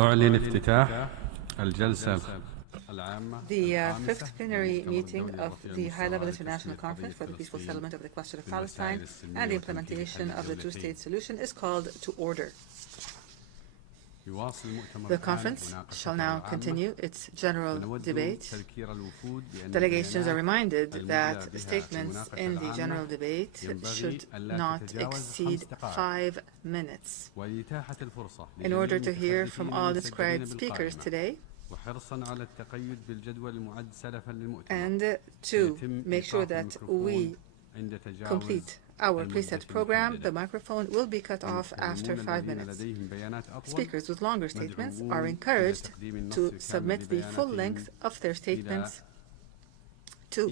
أعلن افتتاح الجلسة The fifth plenary meeting of the High-Level International Conference for the Peaceful Settlement of the Question of Palestine and the implementation of the two-state solution is called to order. The conference shall now continue its general debate. Delegations are reminded that statements in the general debate should not exceed 5 minutes. In order to hear from all described speakers today, and to make sure that we complete our preset program, the microphone will be cut off after 5 minutes. Speakers with longer statements are encouraged to submit the full length of their statements to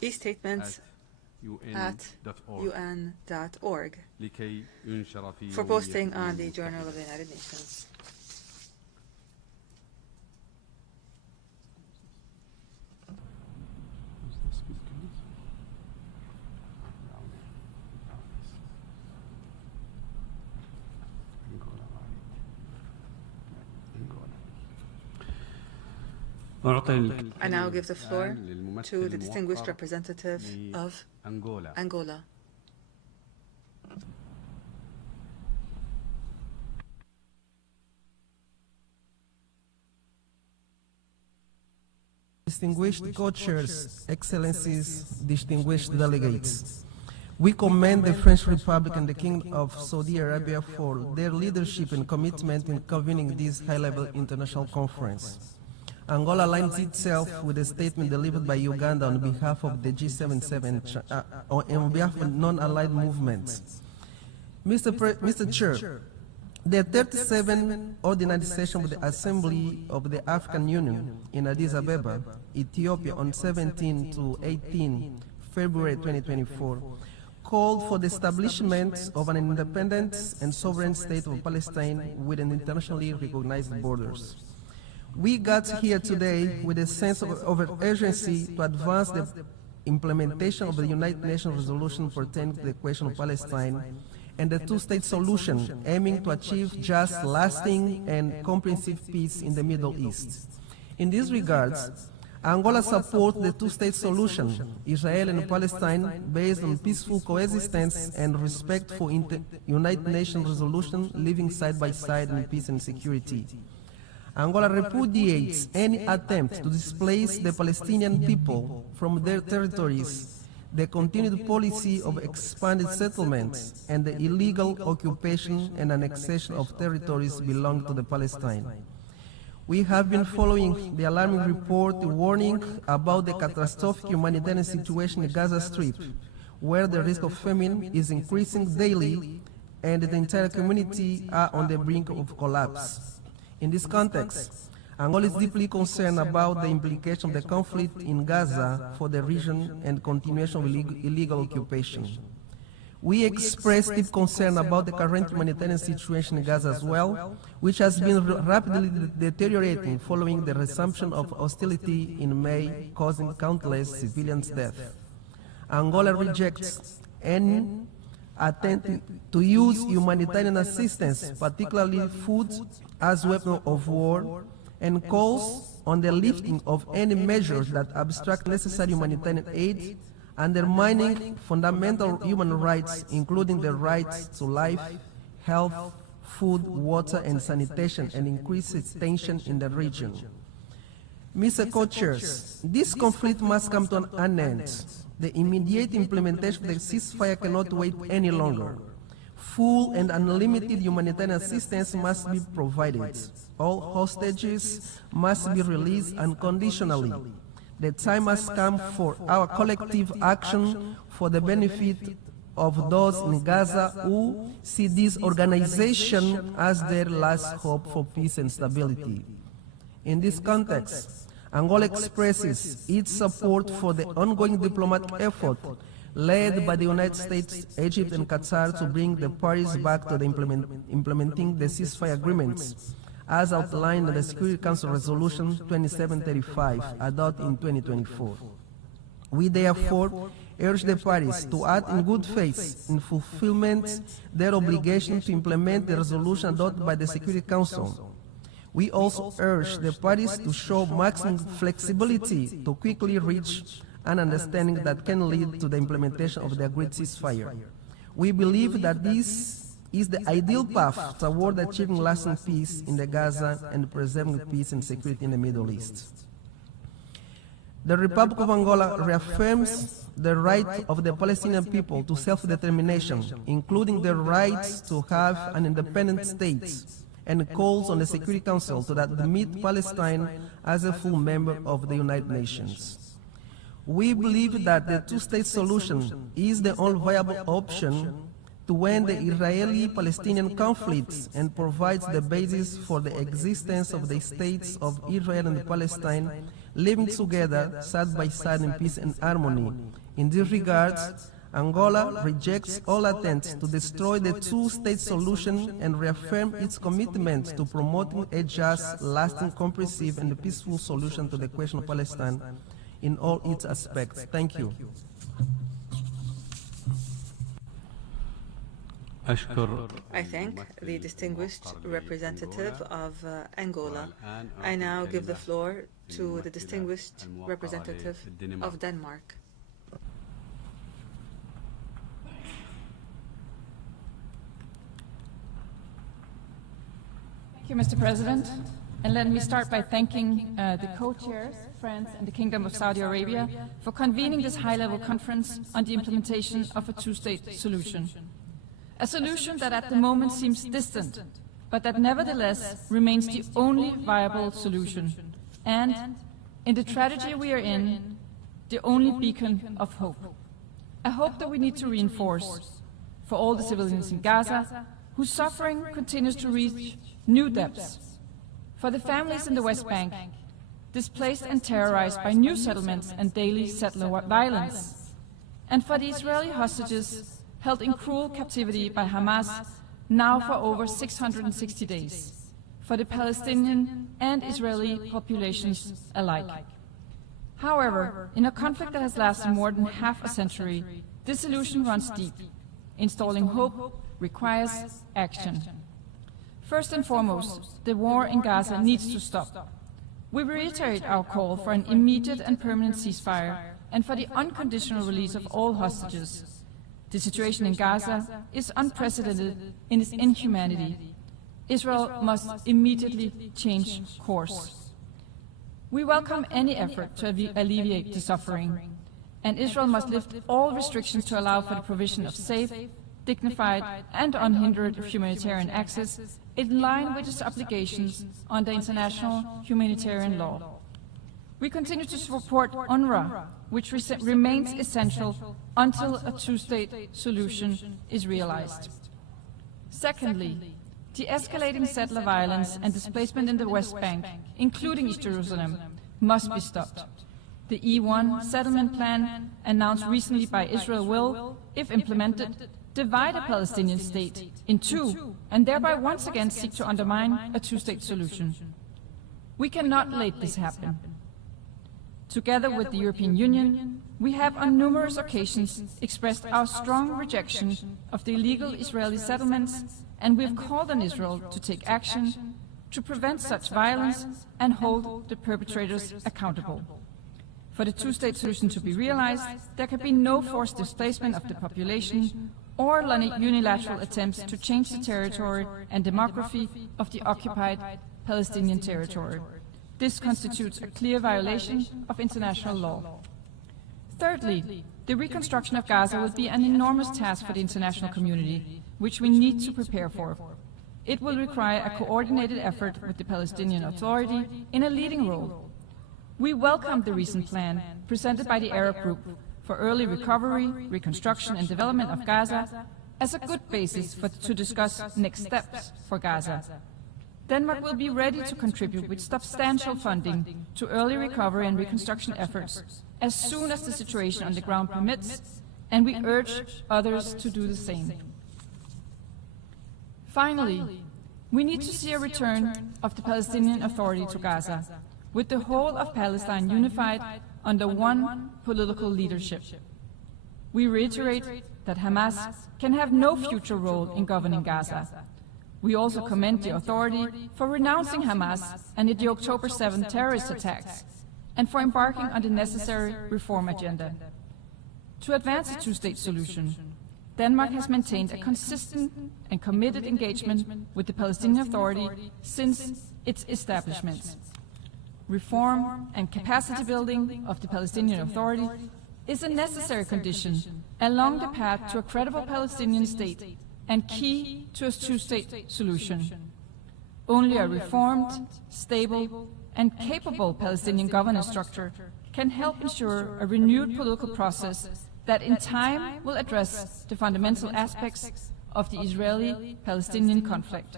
e-statements@un.org for posting on the Journal of the United Nations. I now give the floor to the distinguished representative of Angola. Distinguished co-chairs, excellencies, distinguished delegates, we commend the French Republic and the King of Saudi Arabia for their leadership and commitment in convening this high-level international conference. Angola aligns itself with a statement delivered by Uganda on behalf of the G77 on behalf of non-allied movements. Mr. Chair, the 37th Ordinary Session of the Assembly of the African Union in Addis Ababa, Ethiopia on 17 to 18 February 2024 called for the establishment of an independent and sovereign state of Palestine with an internationally recognized borders. We got here today with a sense of urgency to advance the implementation of the United Nations resolution pertaining to the question of Palestine and the two-state solution aiming to achieve just, lasting, and comprehensive peace in the Middle East. In these regards, Angola supports the two-state solution, Israel and Palestine, based on peaceful coexistence and respect for United Nations resolution, living side by side in peace and security. Angola repudiates any attempt to displace the Palestinian people from their territories, the continued policy of expanded settlements, and the illegal occupation and annexation of territories belonging to the Palestine. We have been following the alarming report warning about the catastrophic humanitarian situation in Gaza Strip, where the risk of famine is increasing daily and the entire community are on the brink of collapse. In this context, Angola is deeply concerned about the implication of the conflict in Gaza for the region and continuation of illegal occupation. We express deep concern about the current humanitarian situation in Gaza as well, which has been rapidly deteriorating following the resumption of hostility in May, causing countless civilians' deaths. Angola rejects any attempt to use humanitarian assistance, particularly food, as weapon of war, and calls on the lifting of any measures that obstruct necessary humanitarian aid, undermining fundamental human rights, including the rights to life, health, food, water, and sanitation, and increases tension in the region. Mr. Co-Chairs, this conflict must come to an end. The immediate implementation of the ceasefire cannot wait any longer. Full and unlimited humanitarian assistance must be provided. All hostages must be released unconditionally. The time has come for our collective action for the benefit of those in Gaza who see this organization as their last hope for peace and stability. In this context, Angola expresses its support for the ongoing diplomatic effort led by the United States, Egypt, and Qatar to bring the parties back to the implementing the ceasefire agreements as outlined in the Security Council Resolution 2735, adopted in 2024. We therefore urge the parties to act in good faith in fulfillment their obligation to implement the resolution adopted by the Security Council. We also urge the parties to show maximum flexibility to quickly reach an understanding that can lead to the implementation of the agreed ceasefire. We believe that this is the ideal path toward achieving lasting peace in the Gaza and preserving peace and security in the Middle East. The Republic of Angola reaffirms the right of the Palestinian people to self-determination, including the right to have an independent state, and calls on the Security Council to admit Palestine as a full member of the United Nations. We believe that the two-state solution is the only viable option to end the Israeli-Palestinian conflict and provides the basis for the existence of the states of Israel and Palestine living together side by side in peace and harmony. In this regard, Angola rejects all attempts to destroy the two-state solution and reaffirms its commitment to promoting a just, lasting, comprehensive, and peaceful solution to the question of Palestine in all its aspects. Thank you. I thank the distinguished representative of Angola. I now give the floor to the distinguished representative of Denmark. Thank you, Mr. President. And let me start by thanking the co-chairs, France and the Kingdom of Saudi Arabia, for convening this high-level conference on the implementation of a two-state solution. A solution that at the moment seems distant, but that nevertheless remains the only viable solution, and, in the tragedy we are in, the only beacon of hope. A hope that we need to reinforce for all the civilians in Gaza, whose suffering continues to reach new depths, for the families in the West Bank, displaced and terrorized by new settlements and daily settler violence, and for the Israeli hostages held in cruel captivity by Hamas now for over 660 days, for the Palestinian and Israeli populations alike. However, in a conflict that has lasted more than half a century, this solution runs deep. Installing hope requires action. First and foremost, the war in Gaza needs to stop. We reiterate our call for an immediate and permanent ceasefire and for the unconditional release of all hostages. The situation in Gaza is unprecedented in its inhumanity. Israel must immediately change course. We welcome any effort to alleviate the suffering, and Israel must lift all restrictions to allow for the provision of safe, dignified and unhindered humanitarian access in line with its obligations under international humanitarian law. We continue to support UNRWA, which remains essential until a two-state solution is realized. Secondly, de-escalating settler violence and displacement in the West Bank, including East Jerusalem, must be stopped. The E1 settlement plan announced recently by Israel will, if implemented, divide a Palestinian state in two and thereby once again seek to undermine a two-state solution. We cannot let this happen. Together with the European Union, we have on numerous occasions expressed our strong rejection of the illegal Israeli settlements, and we have called on Israel to take action to prevent such violence and hold the perpetrators accountable. For the two-state solution to be realized, there can be no forced displacement of the population or unilateral attempts to change the territory and demography of the occupied Palestinian territory. This constitutes a clear violation of international law. Thirdly, the reconstruction of Gaza will be an enormous task for the international community, which we need to prepare for. It will require a coordinated effort with the Palestinian Authority in a leading role. We welcome the recent plan presented by the Arab Group for early recovery, reconstruction and development of Gaza as a good basis to discuss next steps for Gaza. Denmark will be ready to contribute with substantial funding to early recovery and reconstruction efforts as soon as the situation on the ground permits, and we urge others to do the same. Finally, we need to see a return of the Palestinian Authority to Gaza, with the whole of Palestine unified under one political leadership. We reiterate that Hamas can have no future role in governing Gaza. We also commend the authority for renouncing Hamas and the October 7 terrorist attacks, and for embarking on the necessary reform agenda. To advance a two-state solution, Denmark has maintained a consistent and committed engagement with the Palestinian Authority since its establishment. Reform and capacity building of the Palestinian Authority is a necessary condition along the path to a credible Palestinian state and key to a two-state solution. Only a reformed, stable, and capable Palestinian governance structure can help ensure a renewed political process that in time will address the fundamental aspects of the Israeli-Palestinian conflict.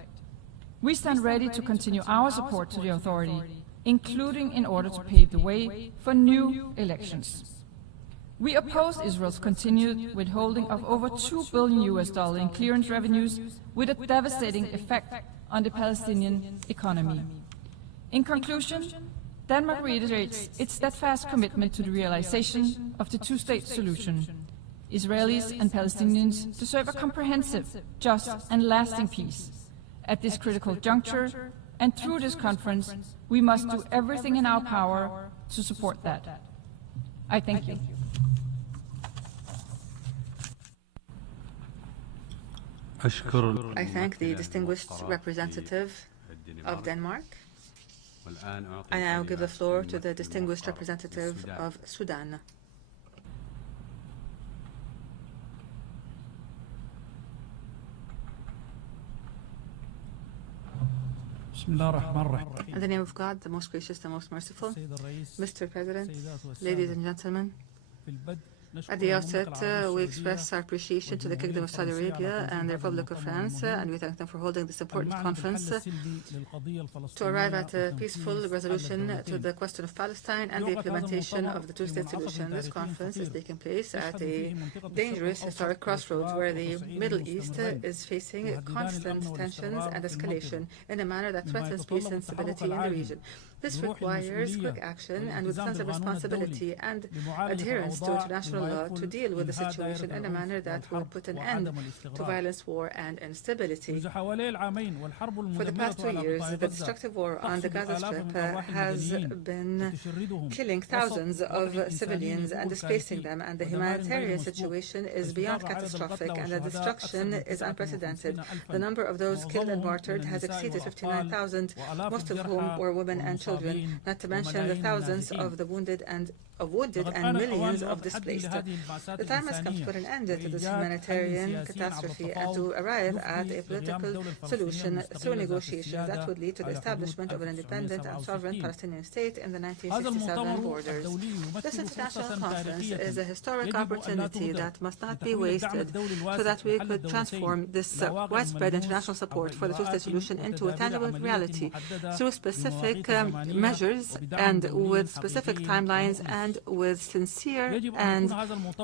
We stand ready to continue our support to the authority, including in order to pave the way for new elections. We oppose Israel's continued withholding of over $2 billion in clearance revenues with a devastating effect on the Palestinian economy. In conclusion, Denmark reiterates its steadfast commitment to the realization of the two-state solution. Israelis and Palestinians deserve a comprehensive, just, and lasting peace. At this critical juncture, and through this conference, we must do everything in our power to support that. I thank you. I thank the distinguished representative of Denmark. I now give the floor to the distinguished representative of Sudan. In the name of God, the most gracious, the most merciful, Mr. President, ladies and gentlemen, at the outset, we express our appreciation to the Kingdom of Saudi Arabia and the Republic of France, and we thank them for holding this important conference to arrive at a peaceful resolution to the question of Palestine and the implementation of the two-state solution. This conference is taking place at a dangerous historic crossroads where the Middle East is facing constant tensions and escalation in a manner that threatens peace and stability in the region. This requires quick action and with sense of responsibility and adherence to international law to deal with the situation in a manner that will put an end to violence, war, and instability. For the past 2 years, the destructive war on the Gaza Strip has been killing thousands of civilians and displacing them, and the humanitarian situation is beyond catastrophic, and the destruction is unprecedented. The number of those killed and martyred has exceeded 59,000, most of whom were women and children, not to mention the thousands of the wounded and millions of displaced. The time has come to put an end to this humanitarian catastrophe and to arrive at a political solution through negotiations that would lead to the establishment of an independent and sovereign Palestinian state in the 1967 borders. This international conference is a historic opportunity that must not be wasted so that we could transform this widespread international support for the two-state solution into a tangible reality through specific measures and with specific timelines and with sincere and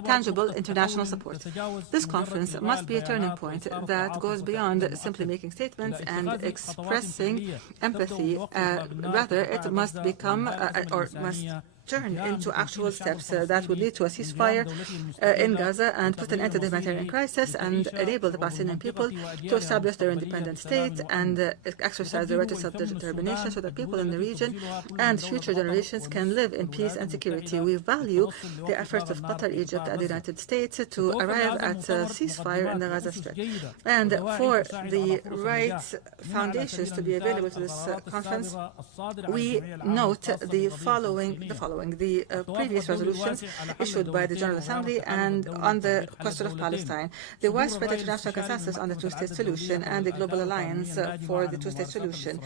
tangible international support. This conference must be a turning point that goes beyond simply making statements and expressing empathy. Rather, it must become must turn into actual steps that would lead to a ceasefire in Gaza and put an end to the humanitarian crisis and enable the Palestinian people to establish their independent state and exercise their right to self-determination so that people in the region and future generations can live in peace and security. We value the efforts of Qatar, Egypt, and the United States to arrive at a ceasefire in the Gaza Strip. And for the right foundations to be available to this conference, we note the following. The previous resolutions issued by the General Assembly and on the question of Palestine, the widespread international consensus on the two-state solution and the Global Alliance for the two-state solution,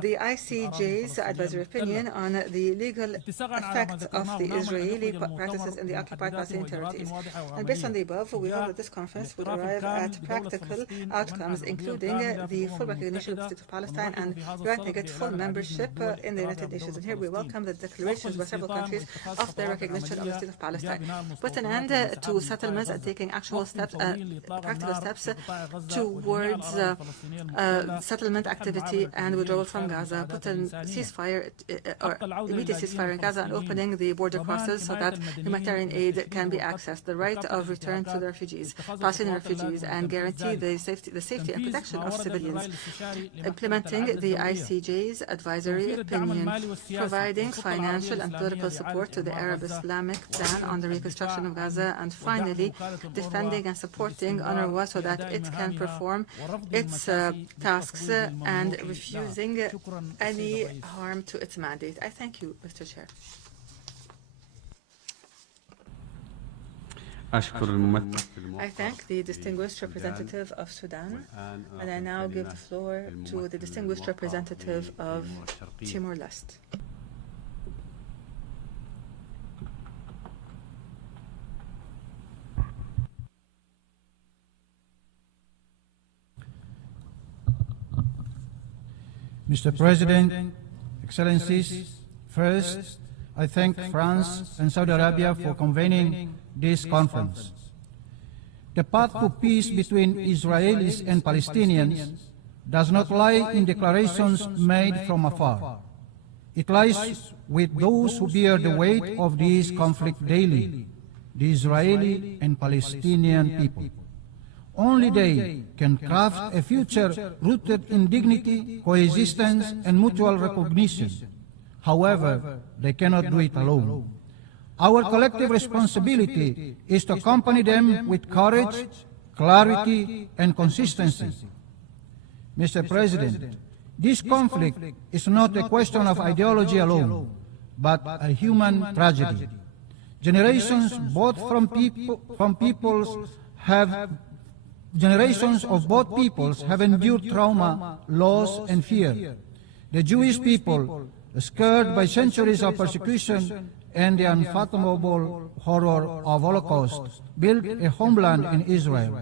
the ICJ's advisory opinion on the legal effect of the Israeli practices in the occupied Palestinian territories. And based on the above, we hope that this conference will arrive at practical outcomes, including the full recognition of the State of Palestine and granting it full membership in the United Nations. And here we welcome the declarations by several countries of the recognition of the State of Palestine. Put an end to settlements and taking actual steps, practical steps towards settlement activity and withdrawal from Gaza. Put a ceasefire or immediate ceasefire in Gaza and opening the border crosses so that humanitarian aid can be accessed. The right of return to the refugees, Palestinian refugees, and guarantee the safety and protection of civilians. Implementing the ICJ's advisory opinion, providing financial and political support to the Arab Islamic plan on the reconstruction of Gaza, and finally, defending and supporting UNRWA so that it can perform its tasks and refusing any harm to its mandate. I thank you, Mr. Chair. I thank the distinguished representative of Sudan, and I now give the floor to the distinguished representative of Timor-Leste. Mr. President, Excellencies, first, I thank France and Saudi Arabia for convening this conference. The path to peace between Israelis and Palestinians does not lie in declarations made from afar. It lies with those who bear the weight of this conflict daily, the Israeli and Palestinian people. Only they can craft a future rooted in dignity, coexistence, and mutual recognition. However, they cannot do it alone. Our collective responsibility is to accompany them with courage, clarity, and consistency. Mr. President, this conflict is not a question of ideology alone, but a human tragedy. Generations of both peoples have endured trauma, loss, and fear. The Jewish people, scarred by centuries of persecution and the unfathomable horror of Holocaust, built a homeland in Israel.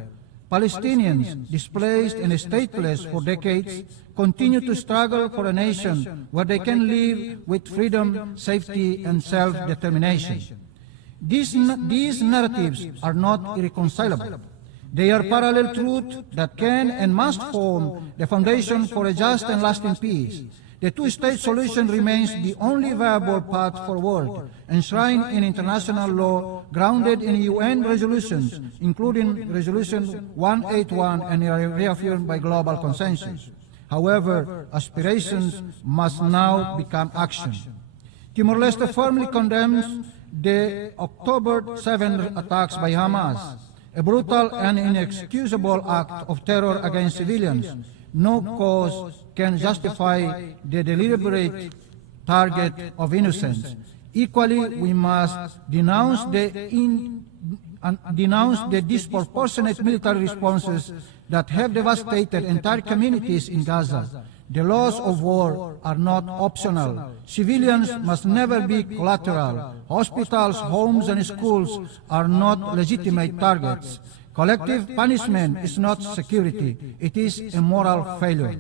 Palestinians, displaced and stateless for decades, continue to struggle for a nation where they can live with freedom, safety, and self-determination. These narratives are not irreconcilable. They are parallel truths that can and must form the foundation for a just and lasting peace. The two-state solution remains the only viable path forward, enshrined in international law, grounded in UN resolutions, including Resolution 181 and reaffirmed by global consensus. However, aspirations must now become action. Timor-Leste firmly condemns the October 7 attacks by Hamas, a brutal and inexcusable act of terror against civilians. No cause can justify the deliberate target of innocents. Equally, we must denounce the disproportionate military responses that have devastated entire communities in Gaza. The laws of war are not optional. Civilians must never be collateral. Hospitals, homes, and schools are not legitimate targets. Collective punishment is not security. It is a moral failure.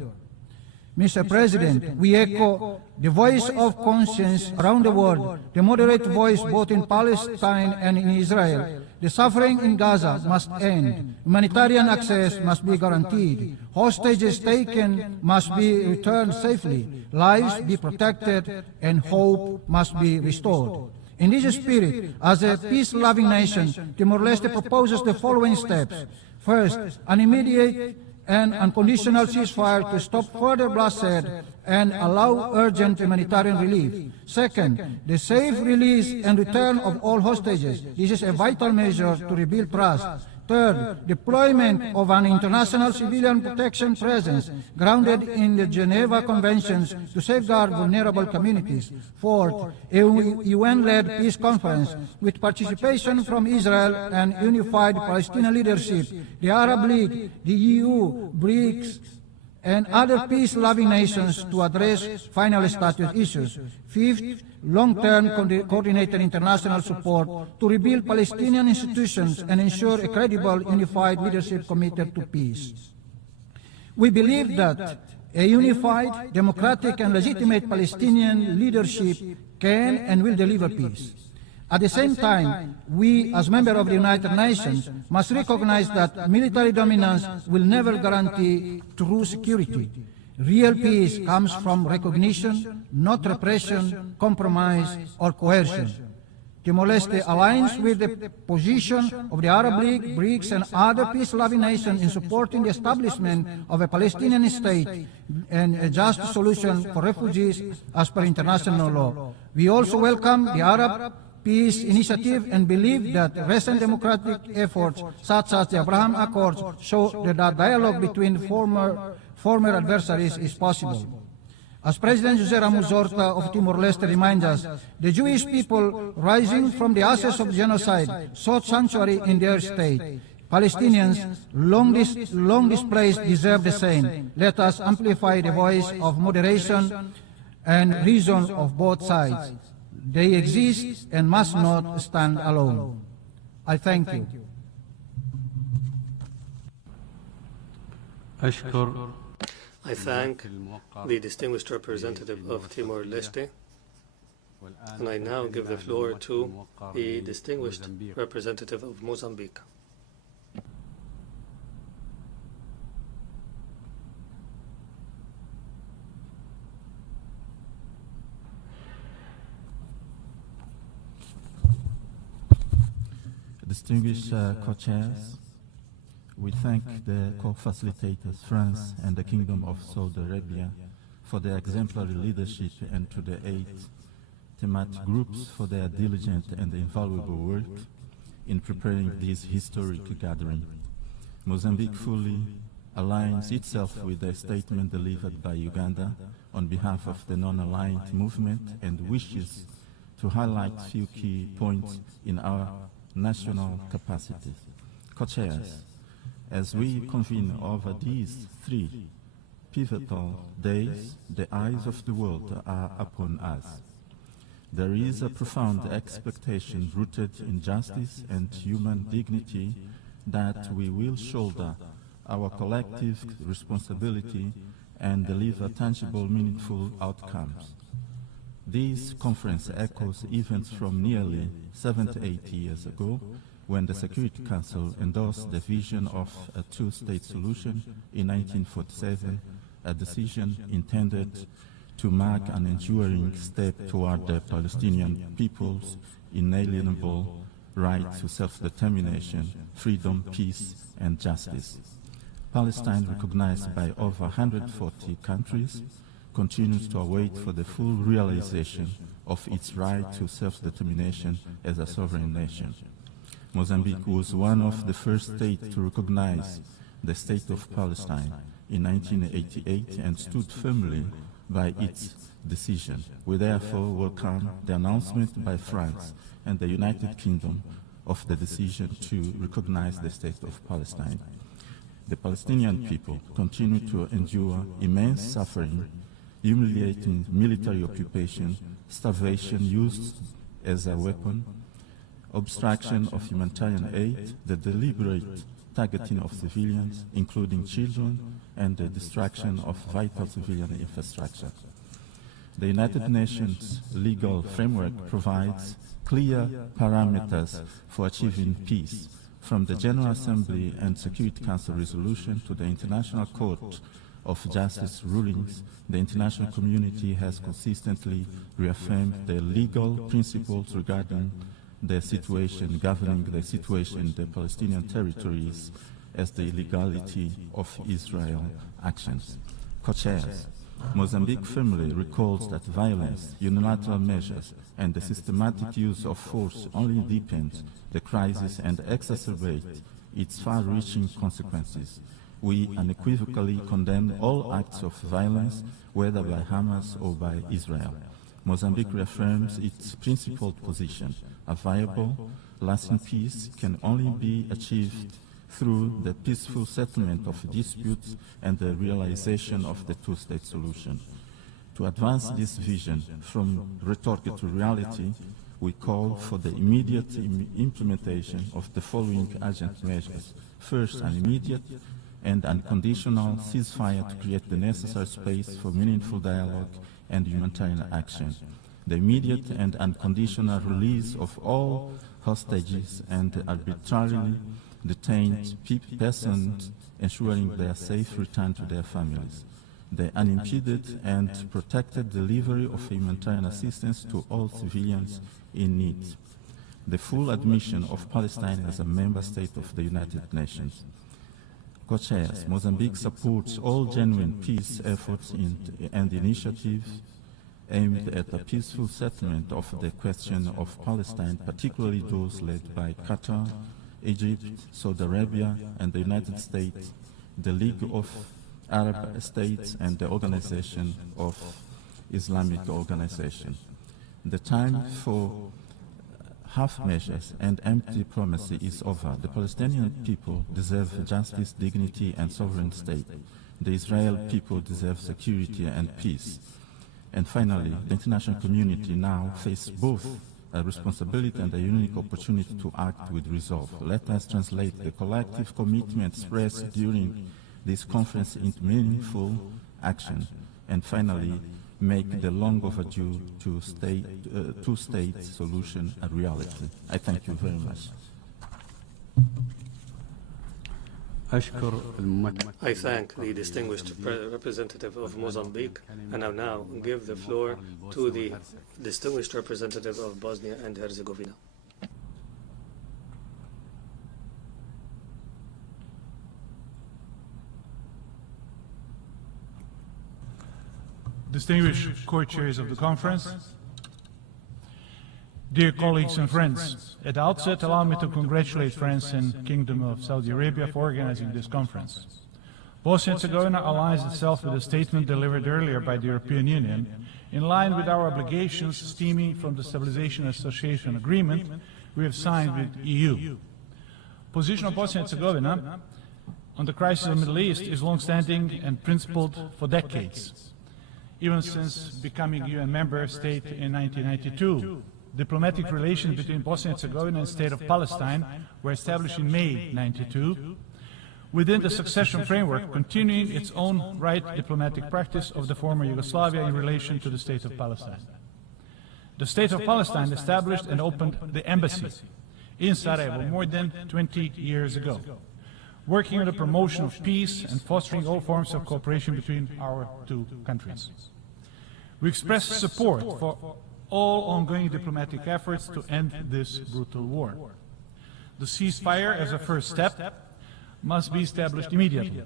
Mr. President, we echo the voice of conscience around the world, the moderate voice both in Palestine and in Israel. The suffering in Gaza must end. Humanitarian access must be guaranteed. Hostages taken must be returned safely. Lives be protected, and hope must be restored. In this spirit, as a peace-loving nation, Timor-Leste proposes the following steps. First, an immediate and unconditional ceasefire to stop further bloodshed and allow urgent humanitarian relief. Second, the safe release and return of all hostages. This is a vital measure to rebuild trust. Third, deployment of an international civilian protection presence grounded in the Geneva Conventions to safeguard vulnerable communities. Fourth, a UN-led peace conference with participation from Israel and unified Palestinian leadership, the Arab League, the EU, BRICS, and other peace-loving nations to address final status issues. Fifth, long-term coordinated international support to rebuild Palestinian institutions and ensure a credible, unified leadership committed to peace. We believe that a unified, democratic, and legitimate Palestinian leadership can and will deliver peace. At the same time, we, as members of the United Nations, must recognize that military dominance will never guarantee true security. Real peace comes from recognition, not repression, compromise, or coercion. Timor-Leste aligns with the position of the Arab League, BRICS, and other peace-loving nations in supporting the establishment of a Palestinian state and a just solution for refugees as per international law. We also welcome the Arab Peace Initiative and believe that recent democratic efforts such as the Abraham Accords show that dialogue between former adversaries is possible. As President José Ramos Horta of Timor-Leste reminds us, the Jewish people rising from the ashes of genocide sought sanctuary in their state. Palestinians, long displaced, deserve the same. Let us amplify the voice of moderation and reason of both sides. They exist and must not stand alone. I thank you. I thank the distinguished representative of Timor-Leste, and I now give the floor to the distinguished representative of Mozambique. Distinguished co-chairs, we thank the co-facilitators, France and the Kingdom of Saudi Arabia, for their exemplary leadership, and to the 8 thematic groups for their diligent and invaluable work in preparing this historic gathering. Mozambique fully aligns itself with the statement delivered by Uganda on behalf of the non-aligned movement and wishes to highlight a few key points in our national capacities. Co-chairs, as we convene over these 3 pivotal days, the eyes of the world are upon us. There is a profound expectation rooted in justice and human dignity that we will shoulder our collective responsibility and deliver tangible, meaningful outcomes. This conference echoes events from nearly 70 years ago, when the Security Council endorsed the vision of a two-state solution in 1947, a decision intended to mark an enduring step toward the Palestinian people's inalienable right to self-determination, freedom, peace, and justice. Palestine, recognized by over 140 countries, continues to await for the full realization of its right to self-determination as a sovereign nation. Mozambique was one of the first states to recognize the State of Palestine in 1988 and stood firmly by its decision. We therefore welcome the announcement by France and the United Kingdom of the decision to recognize the State of Palestine. The Palestinian people continue to endure immense suffering, humiliating military occupation, starvation used as a weapon, obstruction of humanitarian aid, the deliberate targeting of civilians, including children, and the destruction of vital civilian infrastructure. The United Nations legal framework provides clear parameters for achieving peace, from the General Assembly and Security Council resolution to the International Court of Justice rulings. The international community has consistently reaffirmed the legal principles regarding the situation, governing the situation in the Palestinian territories as the illegality of Israel actions. Co-chairs, Mozambique firmly recalls that violence, unilateral measures, and the systematic use of force only deepens the crisis and exacerbate its far-reaching consequences. We unequivocally condemn all acts of violence, whether by Hamas or by Israel. Mozambique reaffirms its principled position. A viable, lasting peace can only be achieved through the peaceful settlement of disputes and the realization of the two-state solution. To advance this vision from rhetoric to reality, we call for the immediate implementation of the following urgent measures. First, an immediate and unconditional ceasefire to create the necessary space for meaningful dialogue and humanitarian action. the immediate and unconditional release of all hostages and arbitrarily detained persons, ensuring their safe return to their families, the unimpeded and protected delivery of humanitarian assistance to all civilians in need, the full admission of Palestine as a member state of the United Nations. Co-chairs, Mozambique supports all genuine peace efforts and initiatives aimed at a peaceful settlement of the question of Palestine, particularly those led by Qatar, Egypt, Saudi Arabia, and the United States, the League of Arab States, and the Organization of Islamic Organization. The time for half measures and empty diplomacy is over. The Palestinian people deserve justice, dignity, and sovereign state. The Israeli people deserve security and peace. And finally, the international community now faces both a responsibility and a unique opportunity to act with resolve. Let us translate the collective commitment expressed during this conference into meaningful action. And finally, make the long overdue two-state solution a reality. I thank you very much. I thank the distinguished representative of Mozambique, and I now give the floor to the distinguished representative of Bosnia and Herzegovina. Distinguished co-chairs of the conference, dear colleagues and friends, at the outset allow me to congratulate France and Kingdom of Saudi Arabia for organizing this conference. Bosnia and Herzegovina aligns itself with a statement delivered earlier by the European Union in line with our obligations stemming from the Stabilization and Association Agreement we have signed with the EU. Position of Bosnia and Herzegovina on the crisis of the Middle East is long-standing and principled for decades. Even since becoming UN member state in 1992. Diplomatic relations between Bosnia and Herzegovina and the State of Palestine were established in May 1992, within the succession framework, continuing its own right diplomatic practice of the former Yugoslavia in relation to the State of Palestine. The State of Palestine established and opened the embassy in Sarajevo more than 20 years ago, working on the promotion of peace and fostering all forms of cooperation between our two countries. We express support for all ongoing diplomatic efforts to end this brutal war. The ceasefire, as a first step, must be established immediately,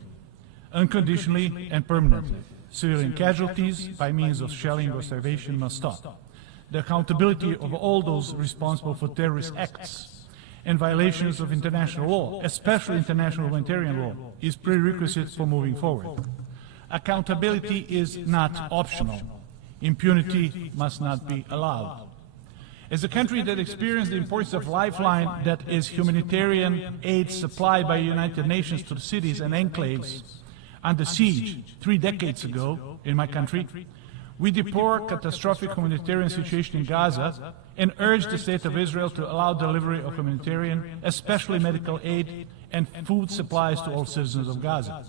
unconditionally and permanently. Civilian casualties by means of shelling or starvation must stop. The accountability of all those responsible for terrorist acts and violations of international law, especially international humanitarian law, is prerequisite for moving forward. Accountability is not optional. Impunity must not be allowed. As a country that experienced the importance of lifeline that is humanitarian aid supplied by the United Nations to the cities and enclaves under siege 3 decades ago in my country, we deplore catastrophic humanitarian situation in Gaza and urge the State of Israel to allow delivery of humanitarian, especially medical aid and food supplies to all citizens of Gaza.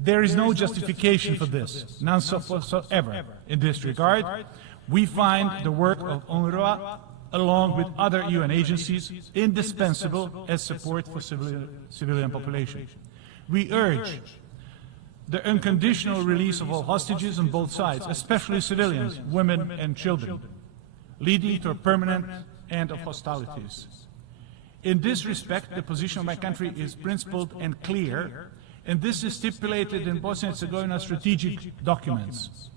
There is no justification for this, none whatsoever. In this regard, we find the work of UNRWA, along with other UN agencies, indispensable as support for civilian population. We urge the unconditional release of all hostages on both sides, especially civilians, women and children, leading to a permanent end of hostilities. In this respect, the position of my country is principled and clear, and this is stipulated in Bosnia and Herzegovina's strategic documents.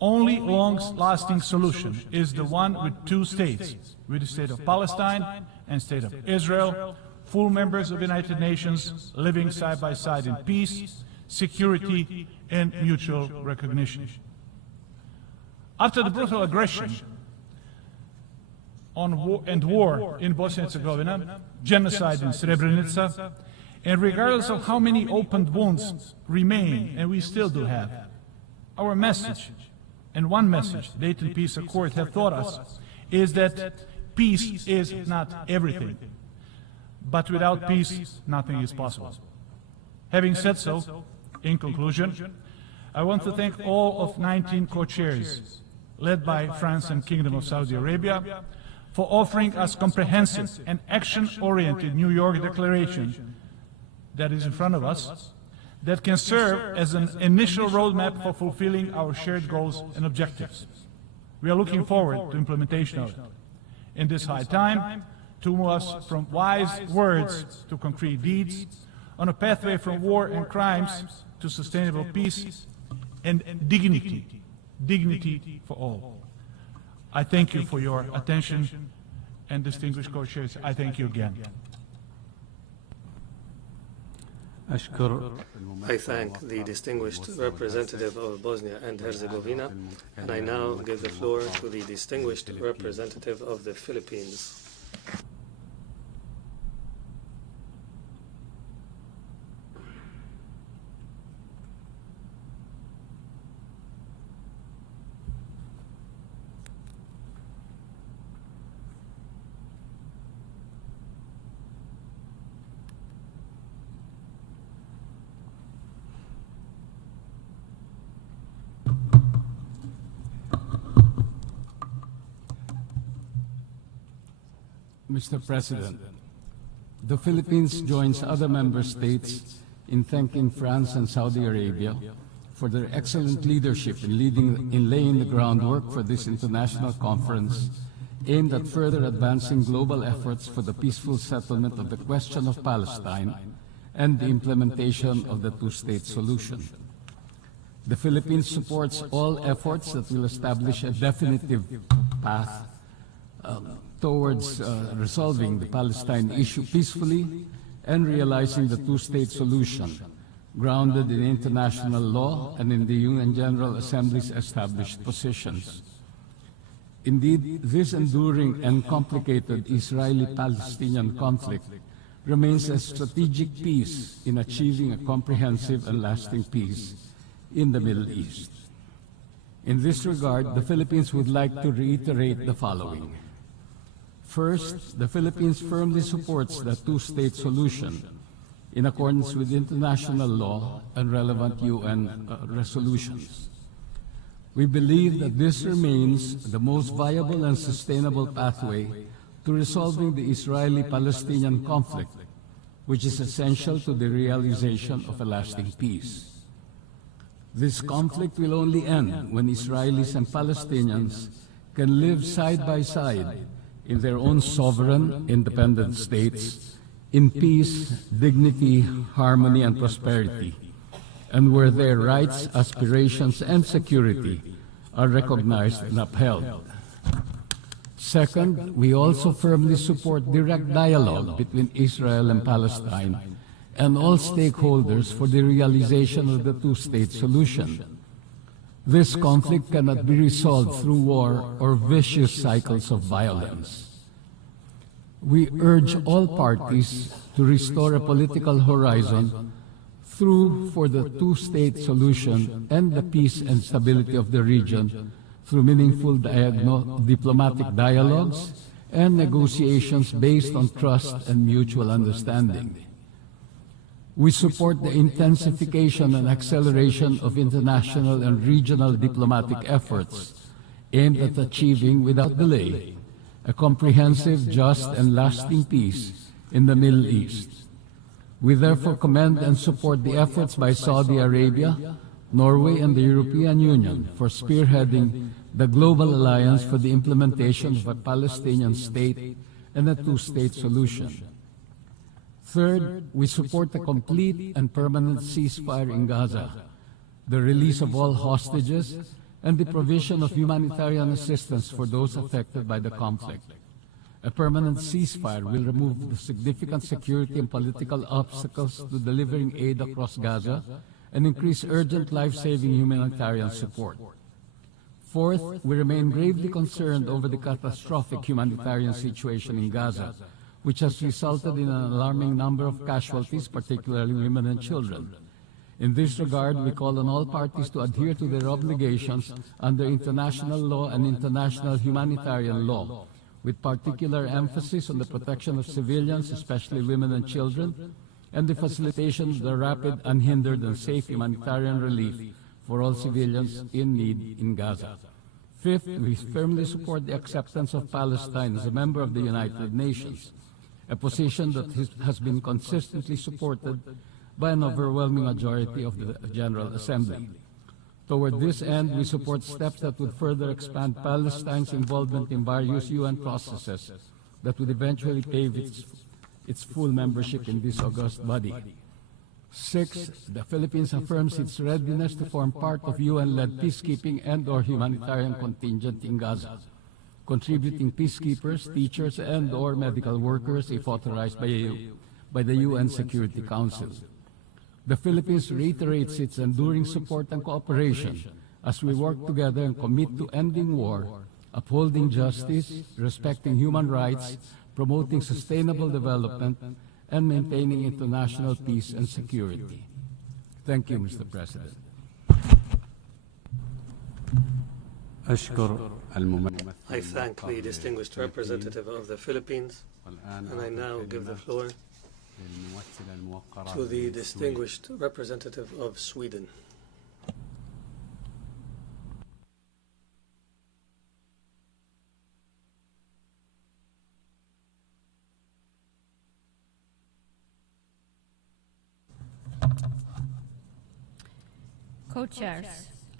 Only long-lasting solution is the one with 2 states, with the State of Palestine and State of Israel, full members of the United Nations, living side by side in peace, security, and mutual recognition. After the brutal aggression and war in Bosnia and Herzegovina, genocide in Srebrenica, and regardless of how many open wounds remain, and we still do have, our message, and one message Dayton Peace Accord have taught us, is that peace is not everything. But without peace, nothing is possible. Having said so, in conclusion, I want to thank all of 19 co-chairs, led by France and Kingdom of Saudi Arabia, for offering us comprehensive and action-oriented New York Declaration that is in front of us, that can serve as an initial roadmap for fulfilling our shared goals and objectives. We are looking forward to implementation of it. In this high time, to move us from wise words to concrete deeds, on a pathway from war and crimes to sustainable peace and dignity for all. I thank you for your attention, and distinguished co-chairs, I thank you again. I thank the distinguished representative of Bosnia and Herzegovina, and I now give the floor to the distinguished representative of the Philippines. Mr. President, the Philippines joins other member states in thanking France and Saudi Arabia for their excellent leadership in laying the groundwork for this international conference aimed at further advancing global efforts for the peaceful settlement of the question of Palestine and the implementation of the two-state solution. The Philippines supports all efforts that will establish a definitive path towards resolving the Palestine issue peacefully and realizing the two-state solution, grounded in international law and in the UN General Assembly's established positions. Indeed, this enduring and complicated Israeli-Palestinian conflict remains a strategic piece in achieving a comprehensive and lasting peace in the Middle East. In this regard, the Philippines would like to reiterate the following. First, the Philippines firmly supports the two-state solution in accordance with international law and relevant UN resolutions. We believe that this remains the most viable and sustainable pathway to resolving the Israeli-Palestinian conflict, which is essential to the realization of a lasting peace. This conflict will only end when Israelis and Palestinians can live side by side in their own sovereign, independent states, in peace, dignity, harmony, and prosperity, and where their rights, aspirations, and security are recognized and upheld. Second, we also firmly support direct dialogue between Israel and Palestine and all stakeholders for the realization of the two-state solution. This conflict cannot be resolved through war or vicious cycles of violence. We urge all parties to restore a political horizon for the two-state solution and the peace and stability of the region through meaningful diplomatic dialogues and negotiations based on trust and mutual understanding. We support the intensification and acceleration of international and regional diplomatic efforts aimed at achieving, without delay, a comprehensive, just, and lasting peace in the Middle East. We therefore commend and support the efforts by Saudi Arabia, Norway, and the European Union for spearheading the Global Alliance for the implementation of a Palestinian state and a two-state solution. Third, we support the complete and permanent ceasefire in Gaza, the release of all hostages, and the provision of humanitarian assistance for those affected by the conflict. A permanent ceasefire will remove the significant security and political obstacles to delivering aid across Gaza and increase urgent life-saving humanitarian support. Fourth, we remain gravely concerned over the catastrophic humanitarian situation in Gaza, which has resulted in an alarming number of casualties, particularly women and children. In this regard, we call on all parties to adhere to their obligations under international law and international humanitarian law, with particular emphasis on the protection of civilians, especially women and children, and the facilitation of the rapid, unhindered, and safe humanitarian relief for all civilians in need in Gaza. Fifth, we firmly support the acceptance of Palestine as a member of the United Nations, a position that has been consistently supported by an overwhelming majority of the General Assembly. Toward this end, we support steps that would further expand Palestine's involvement in various UN processes that would eventually pave its full membership in this august body. Sixth, the Philippines affirms its readiness to form part of UN-led peacekeeping and/or humanitarian contingent in Gaza, contributing peacekeepers, teachers, and/or medical workers if authorized by the UN Security Council. The Philippines reiterates its enduring support and cooperation as we work together and commit to ending war, upholding justice, respecting human rights, promoting sustainable development, and maintaining international peace and security. Thank you, Mr. President. I thank the distinguished representative of the Philippines, and I now give the floor to the distinguished representative of Sweden. Co-chairs,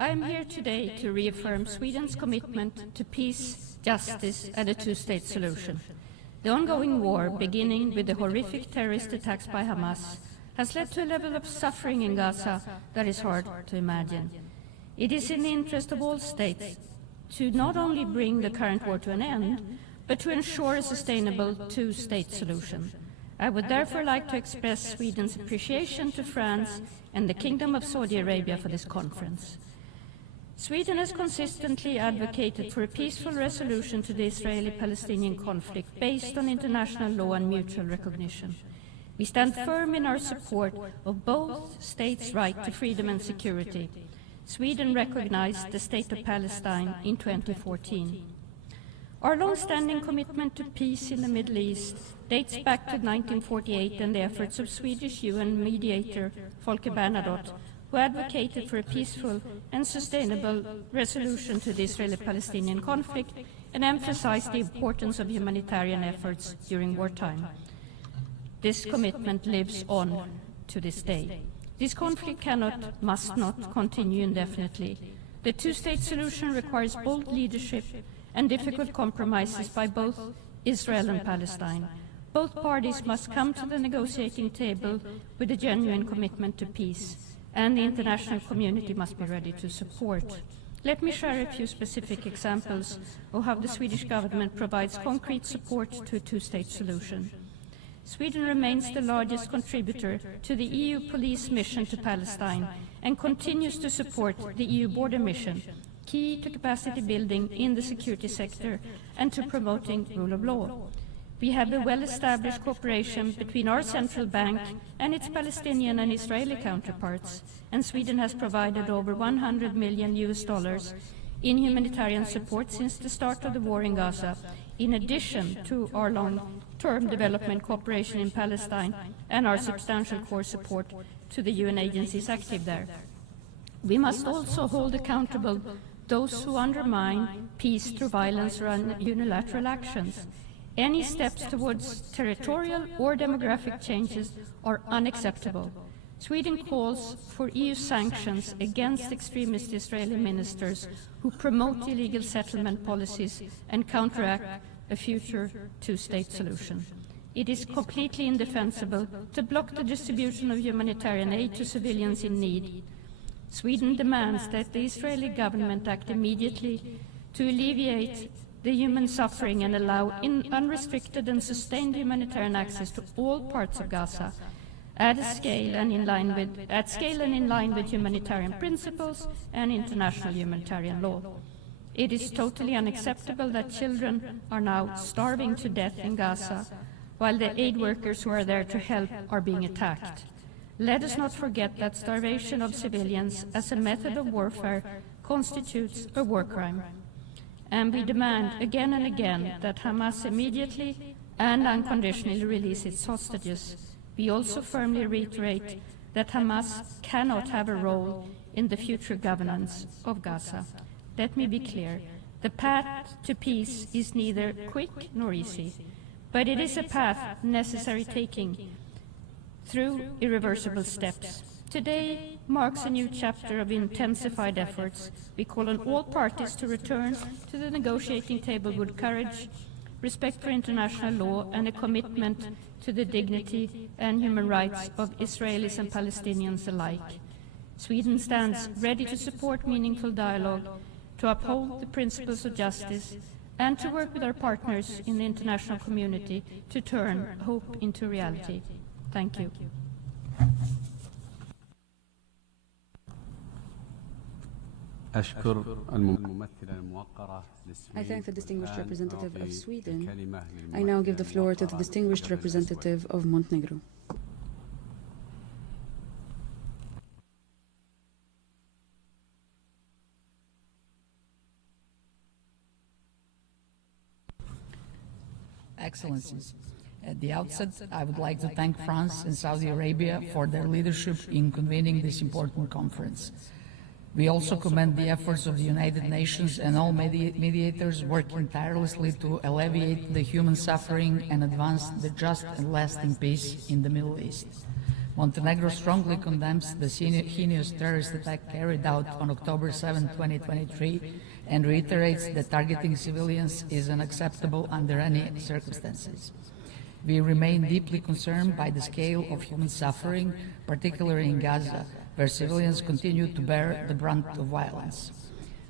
I am here today to reaffirm Sweden's commitment to peace, justice, and a two-state solution. The ongoing war, beginning with the horrific terrorist attacks by Hamas, has led to a level of suffering in Gaza that is hard to imagine. It is in the interest of all states to not only bring the current war to an end, but to ensure a sustainable two-state solution. I would therefore like to express Sweden's appreciation to France and the Kingdom of Saudi Arabia for this conference. Sweden has consistently advocated for a peaceful resolution to the Israeli-Palestinian conflict based on international law and mutual recognition. We stand firm in our support of both states' right to freedom and security. Sweden recognized the State of Palestine in 2014. Our long-standing commitment to peace in the Middle East dates back to 1948 and the efforts of Swedish UN mediator Folke Bernadotte, who advocated for a peaceful and sustainable resolution to the Israeli-Palestinian conflict and emphasized the importance of humanitarian efforts during wartime. This commitment lives on to this day. This conflict must not continue indefinitely. The two-state solution requires bold leadership and difficult compromises by both Israel and Palestine. Both parties must come to the negotiating table with a genuine commitment to peace, and the international community must be ready to support. Let me share a few specific examples of how the Swedish government provides concrete support to a two-state solution. Sweden remains the largest contributor to the EU police mission to Palestine and continues to support the EU border mission, key to capacity building in the security sector and to promoting rule of law. We have a well-established cooperation between our central bank and its Palestinian and Israeli counterparts, and Sweden has provided over $100 million in humanitarian support since the start of the war in Gaza, in addition to our long-term development cooperation in Palestine and our substantial core support to the UN agencies active there. We must also hold accountable those who undermine peace through violence or unilateral actions. Any steps towards territorial or demographic changes are unacceptable. Sweden calls for EU sanctions against extremist Israeli ministers who promote illegal settlement policies and counteract a future two-state solution. It is completely indefensible to block the distribution of humanitarian aid to civilians in need. Sweden demands that the Israeli government act immediately to alleviate the human suffering and allow unrestricted and sustained humanitarian access to all parts of Gaza at scale and in line with humanitarian principles and international humanitarian law. It is totally unacceptable that children are now starving to death in Gaza, while the aid workers who are there to help are being attacked. Let us not forget that starvation of civilians as a method of warfare constitutes a war crime. And we demand again and again that Hamas immediately and unconditionally release its hostages. We also firmly reiterate that Hamas cannot have a role in the future governance of Gaza. Let me be clear. The path to peace is neither quick nor easy, but it is a path necessary taking through irreversible steps. Today marks a new chapter of intensified efforts. We call on all parties to return to the negotiating table with courage, respect for international law, and a commitment to the dignity and human rights of Israelis and Palestinians alike. Sweden stands ready to support meaningful dialogue, to uphold the principles of justice, and to work with our partners in the international community to turn hope into reality. Thank you. I thank the distinguished representative of Sweden. I now give the floor to the distinguished representative of Montenegro. Excellencies, at the outset, I would like to thank France and Saudi Arabia for their leadership in convening this important conference. We also commend the efforts of the United Nations and all mediators working tirelessly to alleviate the human suffering and advance the just and lasting peace in the Middle East. Montenegro strongly condemns the heinous terrorist attack carried out on October 7, 2023, and reiterates that targeting civilians is unacceptable under any circumstances. We remain deeply concerned by the scale of human suffering, particularly in Gaza, where civilians continue to bear the brunt of violence.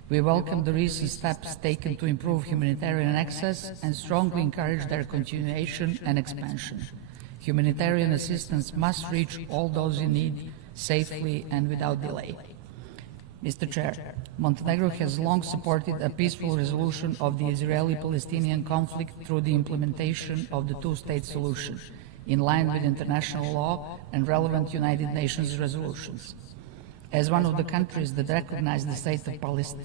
We welcome the recent steps taken to improve humanitarian access and strongly encourage their continuation and expansion. Humanitarian assistance must reach all those in need safely and without delay. Mr. Chair, Montenegro has long supported a peaceful resolution of the Israeli-Palestinian conflict through the implementation of the two-state solution, in line with international law and relevant United Nations resolutions. As one of the countries that recognize the state of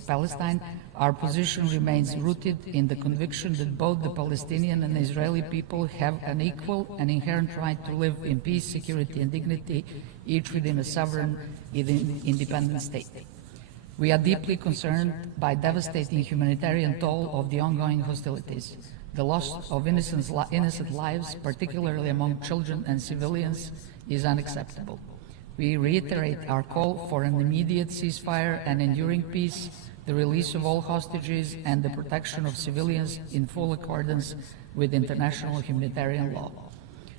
Palestine, our position remains rooted in the conviction that both the Palestinian and Israeli people have an equal and inherent right to live in peace, security and dignity, each within a sovereign, independent state. We are deeply concerned by devastating humanitarian toll of the ongoing hostilities. The loss of innocent lives, particularly among children and civilians, is unacceptable. We reiterate our call for an immediate ceasefire and enduring peace, the release of all hostages, and the protection of civilians in full accordance with international humanitarian law.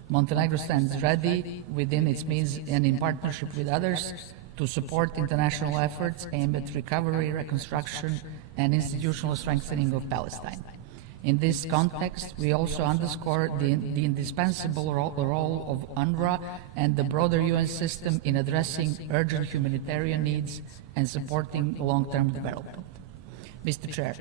Montenegro stands ready, within its means and in partnership with others, to support international efforts aimed at recovery, reconstruction, and institutional strengthening of Palestine. In this context, we also underscore the indispensable role of UNRWA and the broader UN system in addressing urgent humanitarian needs and supporting long-term development. Mr. Chair,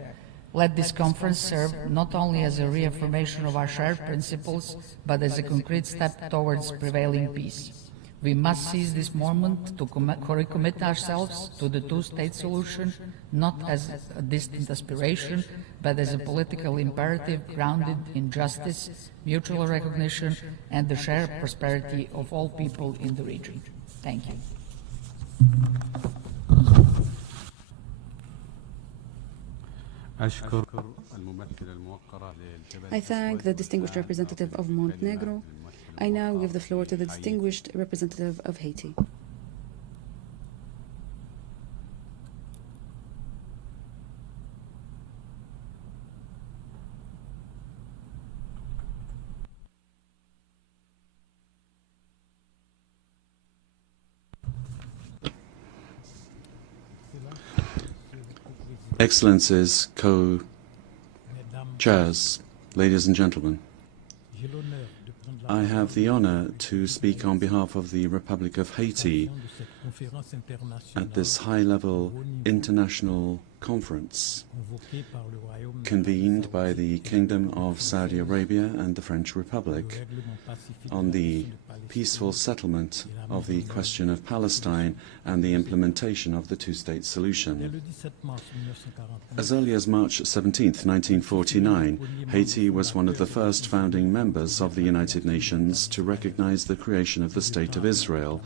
let this conference serve not only as a reaffirmation of our shared principles, but as a concrete step towards prevailing peace. We must seize this moment to recommit ourselves to the two-state solution, not as a distant aspiration, but as a political imperative grounded in justice, mutual recognition, and the shared prosperity of all people in the region. Thank you. I thank the distinguished representative of Montenegro. I now give the floor to the distinguished representative of Haiti. Excellencies, co-chairs, ladies and gentlemen, I have the honor to speak on behalf of the Republic of Haiti at this high-level international conference convened by the Kingdom of Saudi Arabia and the French Republic on the peaceful settlement of the question of Palestine and the implementation of the two-state solution. As early as March 17, 1949, Haiti was one of the first founding members of the United Nations to recognize the creation of the State of Israel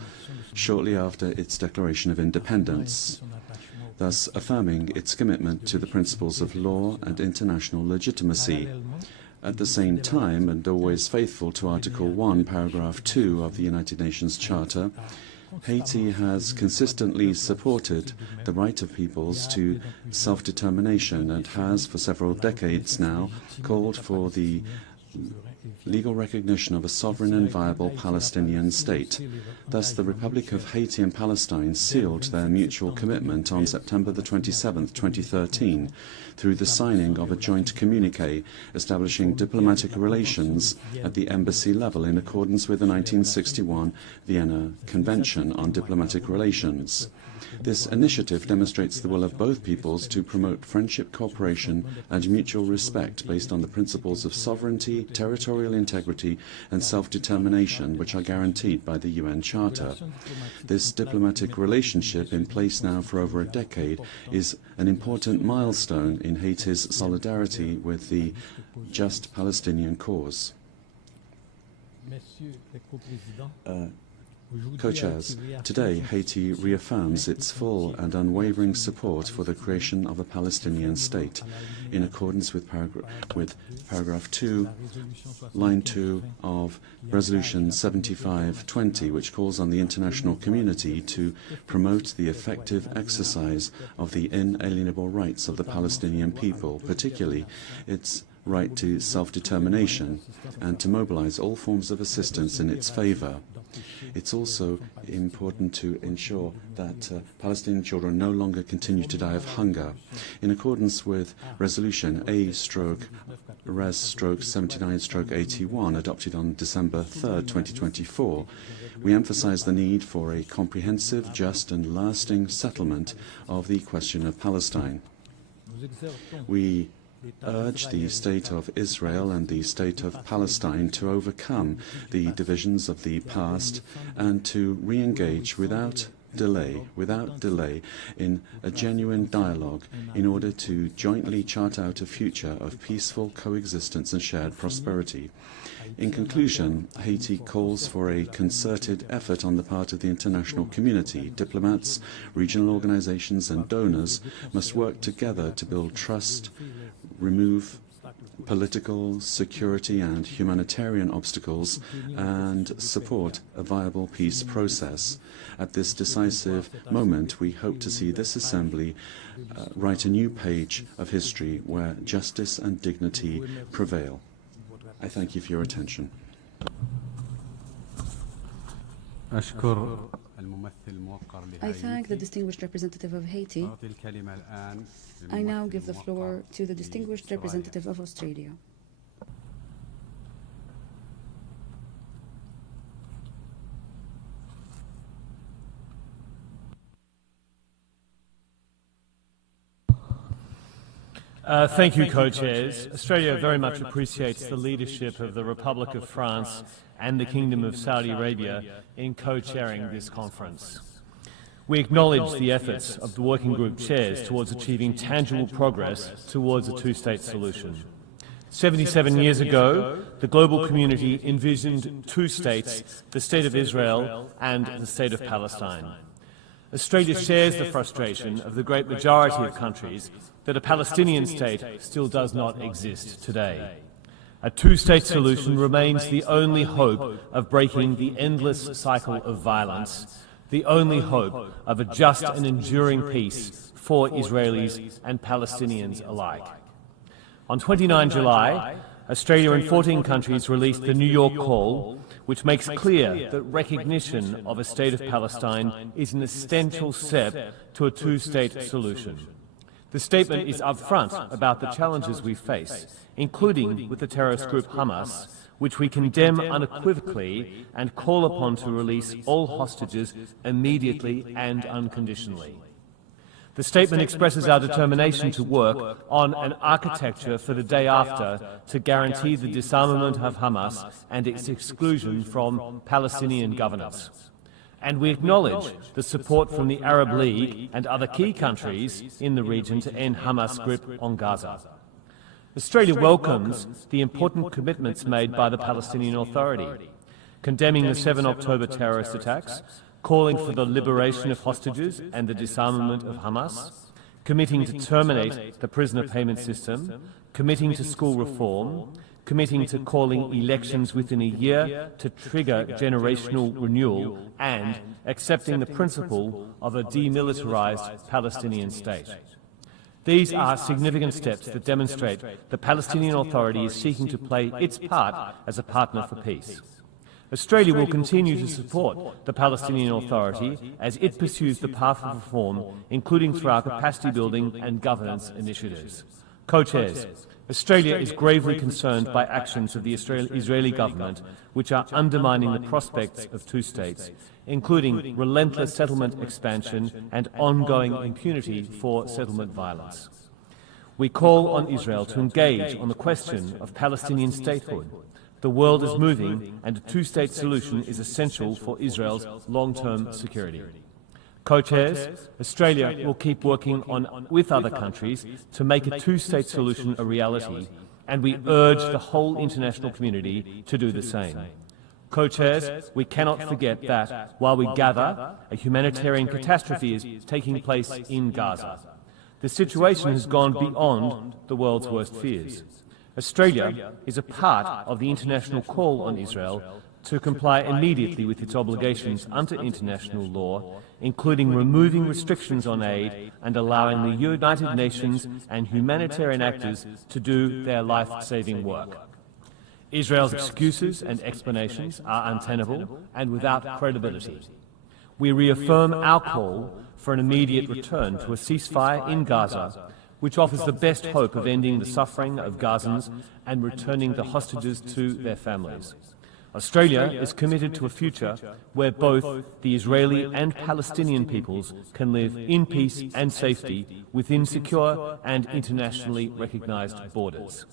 shortly after its declaration of independence. thus affirming its commitment to the principles of law and international legitimacy. At the same time, and always faithful to Article 1, Paragraph 2 of the United Nations Charter, Haiti has consistently supported the right of peoples to self-determination and has, for several decades now, called for the legal recognition of a sovereign and viable Palestinian state. Thus, the Republic of Haiti and Palestine sealed their mutual commitment on September the 27th, 2013, through the signing of a joint communiqué establishing diplomatic relations at the embassy level in accordance with the 1961 Vienna Convention on Diplomatic Relations. This initiative demonstrates the will of both peoples to promote friendship, cooperation, and mutual respect based on the principles of sovereignty, territorial integrity, and self-determination, which are guaranteed by the UN Charter. This diplomatic relationship, in place now for over a decade, is an important milestone in Haiti's solidarity with the just Palestinian cause. Co-chairs, today Haiti reaffirms its full and unwavering support for the creation of a Palestinian state, in accordance with paragraph 2, line 2 of Resolution 7520, which calls on the international community to promote the effective exercise of the inalienable rights of the Palestinian people, particularly its right to self-determination, and to mobilize all forms of assistance in its favor. It's also important to ensure that Palestinian children no longer continue to die of hunger. In accordance with Resolution A/Res/79/81, adopted on December 3rd, 2024, we emphasize the need for a comprehensive, just and lasting settlement of the question of Palestine. We urge the State of Israel and the State of Palestine to overcome the divisions of the past and to re-engage without delay in a genuine dialogue in order to jointly chart out a future of peaceful coexistence and shared prosperity. In conclusion, Haiti calls for a concerted effort on the part of the international community. Diplomats, regional organizations, and donors must work together to build trust, remove political, security, and humanitarian obstacles, and support a viable peace process. At this decisive moment, we hope to see this Assembly write a new page of history where justice and dignity prevail. I thank you for your attention. I thank the distinguished representative of Haiti. I now give the floor to the distinguished representative of Australia. Thank you, co-chairs. Australia very much appreciates the leadership of the Republic of France and the Kingdom of Saudi Arabia in co-chairing this conference. We acknowledge the efforts of the working group chairs towards achieving tangible progress towards a two-state solution. 77 years ago, the global community envisioned two states, the State of Israel and the State of Palestine. Australia shares the frustration of the great majority of countries that a Palestinian state still does not exist today. A two-state solution remains the only hope of breaking the endless cycle of violence, the only hope of a just and enduring peace for Israelis and Palestinians alike. On 29 July, Australia and 14 countries released the New York Call, which makes clear that recognition of a state of Palestine is an essential step to a two-state solution. The statement is upfront about the challenges we face, including with the terrorist group Hamas, which we condemn unequivocally and call upon to release all hostages immediately and unconditionally. The statement expresses our determination to work on an architecture for the day after to guarantee the disarmament of Hamas and its exclusion from Palestinian governance. And we acknowledge the support from the Arab League and other key countries in the region to end Hamas' grip on Gaza. Australia welcomes the important commitments made by the Palestinian Authority, condemning the 7 October terrorist attacks, calling for the liberation of hostages and the disarmament of Hamas, committing to terminate the prisoner payment system, committing to school reform, committing to calling elections within a year to trigger generational renewal, and accepting the principle of a demilitarized Palestinian state. These are significant steps that demonstrate the Palestinian Authority is seeking to play its part as a partner for peace. Australia will continue to support the Palestinian Authority as it pursues the path of reform, including through our capacity building and governance initiatives. Co-chairs, Australia is gravely concerned by actions of the Israeli government which are undermining the prospects of two states, including relentless settlement expansion and ongoing impunity for settlement violence. We call on Israel to engage on the question of Palestinian statehood. The world is moving, and a two-state solution is essential for Israel's long-term security. Co-chairs, Australia will keep working with other countries to make a two-state solution a reality, and we urge the whole international community to do the same. Co-chairs, we cannot forget that, while we gather, a humanitarian catastrophe is taking place in Gaza. The situation has gone beyond the world's worst fears. Australia is a part of the international call on Israel to comply immediately with its obligations under international law, including removing restrictions on aid and allowing the United Nations and humanitarian actors to do their life-saving work. Israel's excuses and explanations are untenable and without credibility. We reaffirm our call for an immediate return to a ceasefire in Gaza, which offers the best hope of ending the suffering of Gazans and returning the hostages to their families. Australia is committed to a future where both the Israeli and Palestinian peoples can live in peace and safety within secure and internationally recognized borders.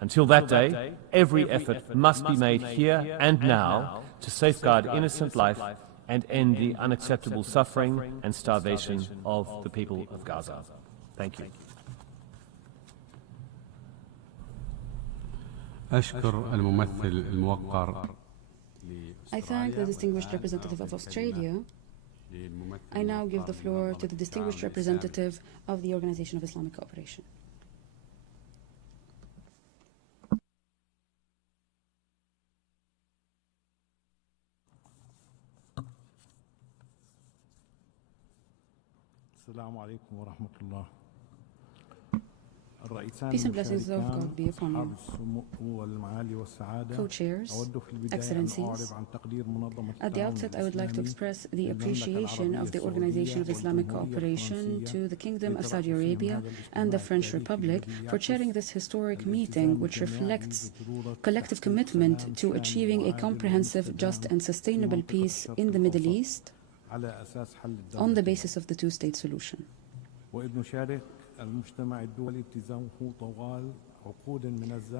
Until that day, every effort must be made here and now to safeguard innocent life and end the unacceptable suffering and starvation of the people of Gaza. Thank you. أشكر الممثل الموقر. I thank the distinguished representative of Australia. I now give the floor to the distinguished representative of the Organization of Islamic Cooperation. السلام عليكم ورحمة الله. Peace and blessings of God be upon you. Co-chairs, Excellencies, at the outset I would like to express the appreciation of the Organization of Islamic Cooperation to the Kingdom of Saudi Arabia and the French Republic for chairing this historic meeting, which reflects collective commitment to achieving a comprehensive, just and sustainable peace in the Middle East on the basis of the two-state solution.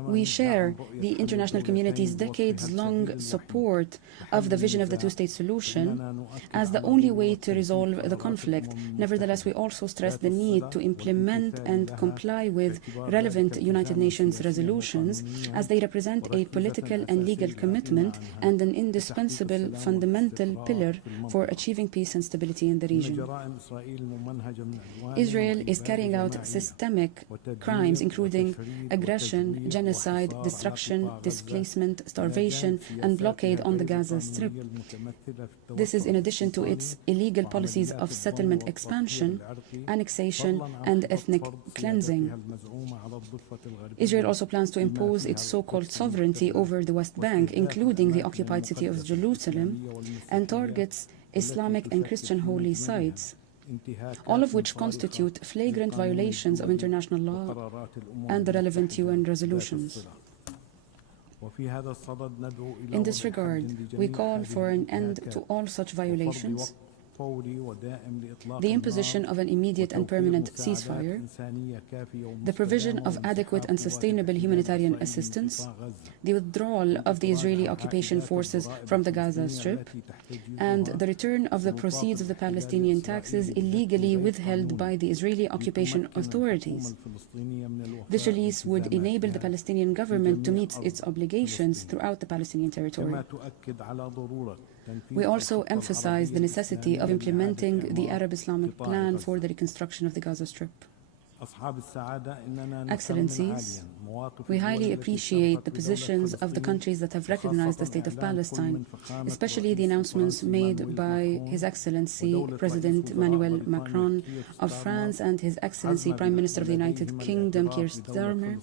We share the international community's decades-long support of the vision of the two-state solution as the only way to resolve the conflict. Nevertheless, we also stress the need to implement and comply with relevant United Nations resolutions as they represent a political and legal commitment and an indispensable fundamental pillar for achieving peace and stability in the region. Israel is carrying out systemic crimes, including aggression, genocide, destruction, displacement, starvation, and blockade on the Gaza Strip. This is in addition to its illegal policies of settlement expansion, annexation, and ethnic cleansing. Israel also plans to impose its so-called sovereignty over the West Bank, including the occupied city of Jerusalem, and targets Islamic and Christian holy sites, all of which constitute flagrant violations of international law and the relevant UN resolutions. In this regard, we call for an end to all such violations, the imposition of an immediate and permanent ceasefire, the provision of adequate and sustainable humanitarian assistance, the withdrawal of the Israeli occupation forces from the Gaza Strip, and the return of the proceeds of the Palestinian taxes illegally withheld by the Israeli occupation authorities. This release would enable the Palestinian government to meet its obligations throughout the Palestinian territory. We also emphasize the necessity of implementing the Arab Islamic Plan for the reconstruction of the Gaza Strip. Excellencies, we highly appreciate the positions of the countries that have recognized the State of Palestine, especially the announcements made by His Excellency President Emmanuel Macron of France and His Excellency Prime Minister of the United Kingdom Keir Starmer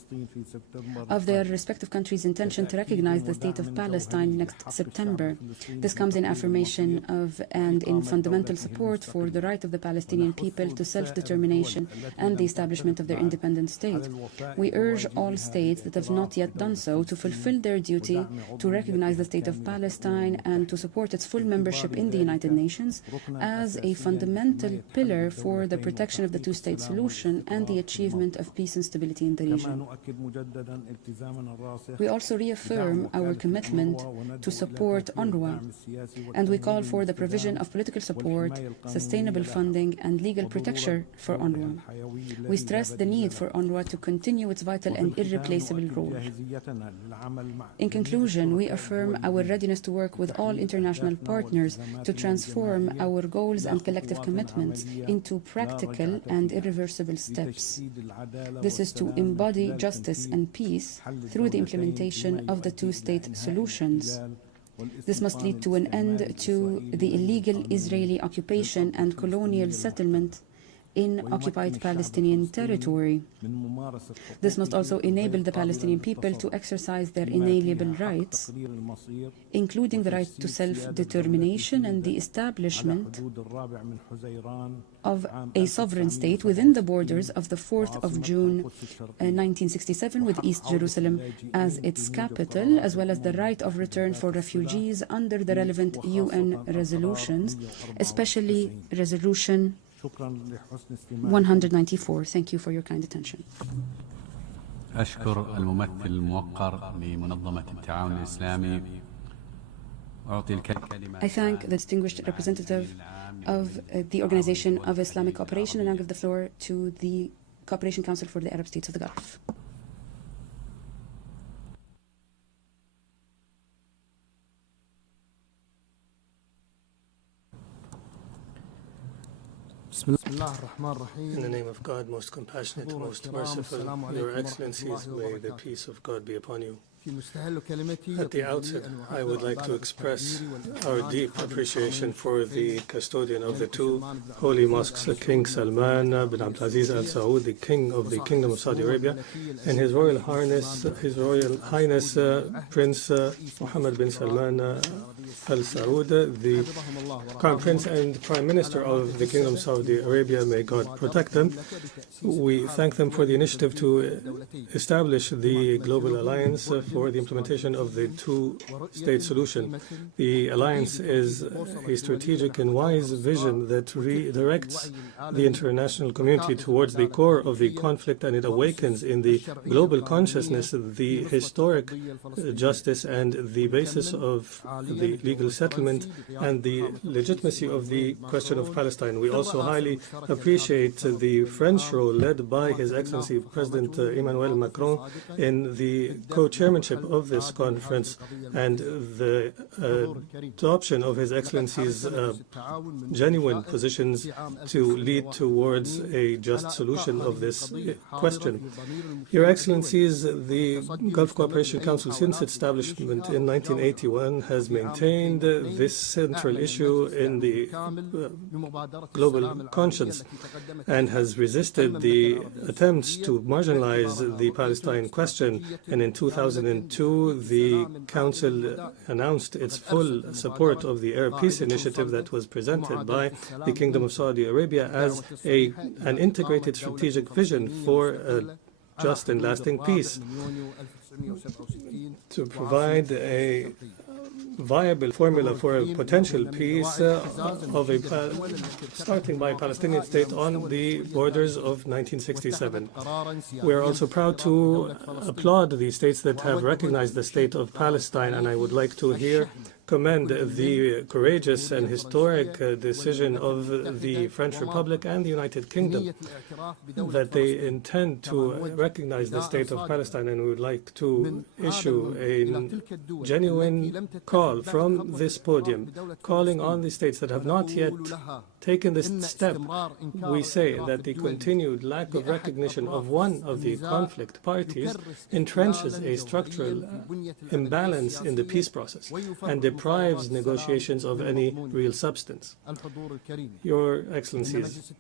of their respective countries' intention to recognize the State of Palestine next September. This comes in affirmation of and in fundamental support for the right of the Palestinian people to self-determination and the establishment of their independent state. We urge all states that have not yet done so to fulfill their duty to recognize the State of Palestine and to support its full membership in the United Nations as a fundamental pillar for the protection of the two-state solution and the achievement of peace and stability in the region. We also reaffirm our commitment to support UNRWA, and we call for the provision of political support, sustainable funding, and legal protection for UNRWA. We stress the need for UNRWA to continue its vital and irreplaceable role. In conclusion, we affirm our readiness to work with all international partners to transform our goals and collective commitments into practical and irreversible steps. This is to embody justice and peace through the implementation of the two-state solutions. This must lead to an end to the illegal Israeli occupation and colonial settlement in occupied Palestinian territory. This must also enable the Palestinian people to exercise their inalienable rights, including the right to self-determination and the establishment of a sovereign state within the borders of the 4th of June 1967 with East Jerusalem as its capital, as well as the right of return for refugees under the relevant UN resolutions, especially Resolution 194. Thank you for your kind attention. أشكر الممثل الموقر لمنظمة التعاون الإسلامي. I thank the distinguished representative of the Organization of Islamic Cooperation, and I give the floor to the Cooperation Council for the Arab States of the Gulf. In the name of God, most compassionate, most merciful, Your Excellencies, may the peace of God be upon you. At the outset, I would like to express our deep appreciation for the custodian of the two holy mosques, King Salman bin Abdulaziz Al Saud, the King of the Kingdom of Saudi Arabia, and His Royal Highness Prince Mohammed bin Salman Al Saud, the Crown Prince and Prime Minister of the Kingdom of Saudi Arabia. May God protect them. We thank them for the initiative to establish the Global Alliance for the implementation of the two-state solution. The alliance is a strategic and wise vision that redirects the international community towards the core of the conflict, and it awakens in the global consciousness the historic justice and the basis of the legal settlement and the legitimacy of the question of Palestine. We also highly appreciate the French role led by His Excellency President Emmanuel Macron in the co-chairmanship of this conference and the adoption of His Excellency's genuine positions to lead towards a just solution of this question. Your Excellencies, the Gulf Cooperation Council, since its establishment in 1981, has maintained this central issue in the global conscience and has resisted the attempts to marginalize the Palestine question. And in 2002, the Council announced its full support of the Arab Peace Initiative that was presented by the Kingdom of Saudi Arabia as an integrated strategic vision for a just and lasting peace, to provide a viable formula for a potential peace starting by a Palestinian state on the borders of 1967. We are also proud to applaud the states that have recognized the state of Palestine, and I would like to here commend the courageous and historic decision of the French Republic and the United Kingdom that they intend to recognize the state of Palestine, and we would like to issue a genuine call from this podium, calling on the states that have not yet taken this step. We say that the continued lack of recognition of one of the conflict parties entrenches a structural imbalance in the peace process and deprives negotiations of any real substance. Your Excellencies,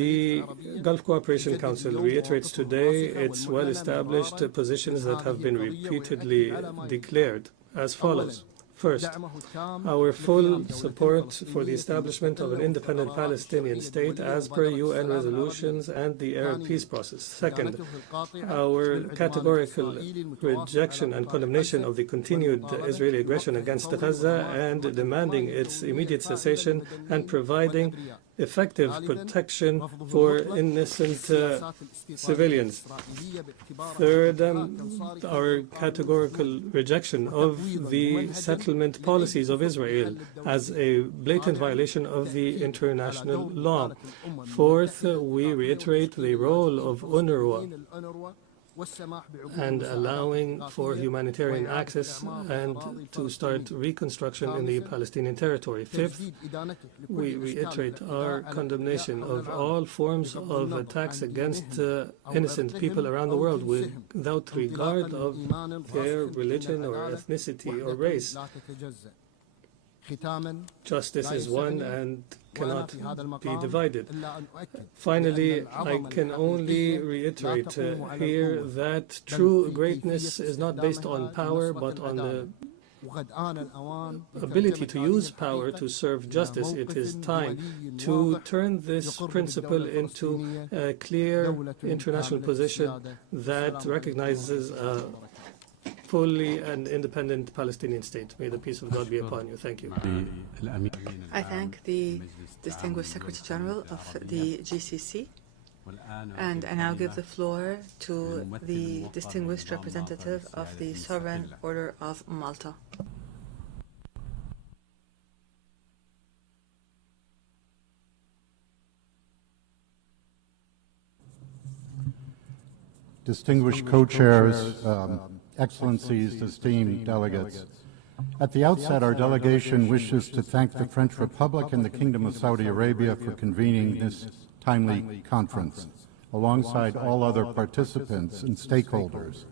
the Gulf Cooperation Council reiterates today its well-established positions that have been repeatedly declared as follows. First, our full support for the establishment of an independent Palestinian state as per UN resolutions and the Arab peace process. Second, our categorical rejection and condemnation of the continued Israeli aggression against Gaza and demanding its immediate cessation and providing effective protection for innocent civilians. Third, our categorical rejection of the settlement policies of Israel as a blatant violation of the international law. Fourth, we reiterate the role of UNRWA and allowing for humanitarian access and to start reconstruction in the Palestinian territory. Fifth, we reiterate our condemnation of all forms of attacks against innocent people around the world without regard of their religion or ethnicity or race. Justice is one and cannot be divided. Finally, I can only reiterate here that true greatness is not based on power, but on the ability to use power to serve justice. It is time to turn this principle into a clear international position that recognizes fully an independent Palestinian state. May the peace of God be upon you. Thank you. I thank the Distinguished Secretary General of the GCC, and I now give the floor to the Distinguished Representative of the Sovereign Order of Malta. Distinguished co-chairs, Excellencies, esteemed delegates. At the outset, our delegation wishes to thank the French Republic and the Kingdom of Saudi Arabia for convening this timely conference, alongside all other participants and stakeholders,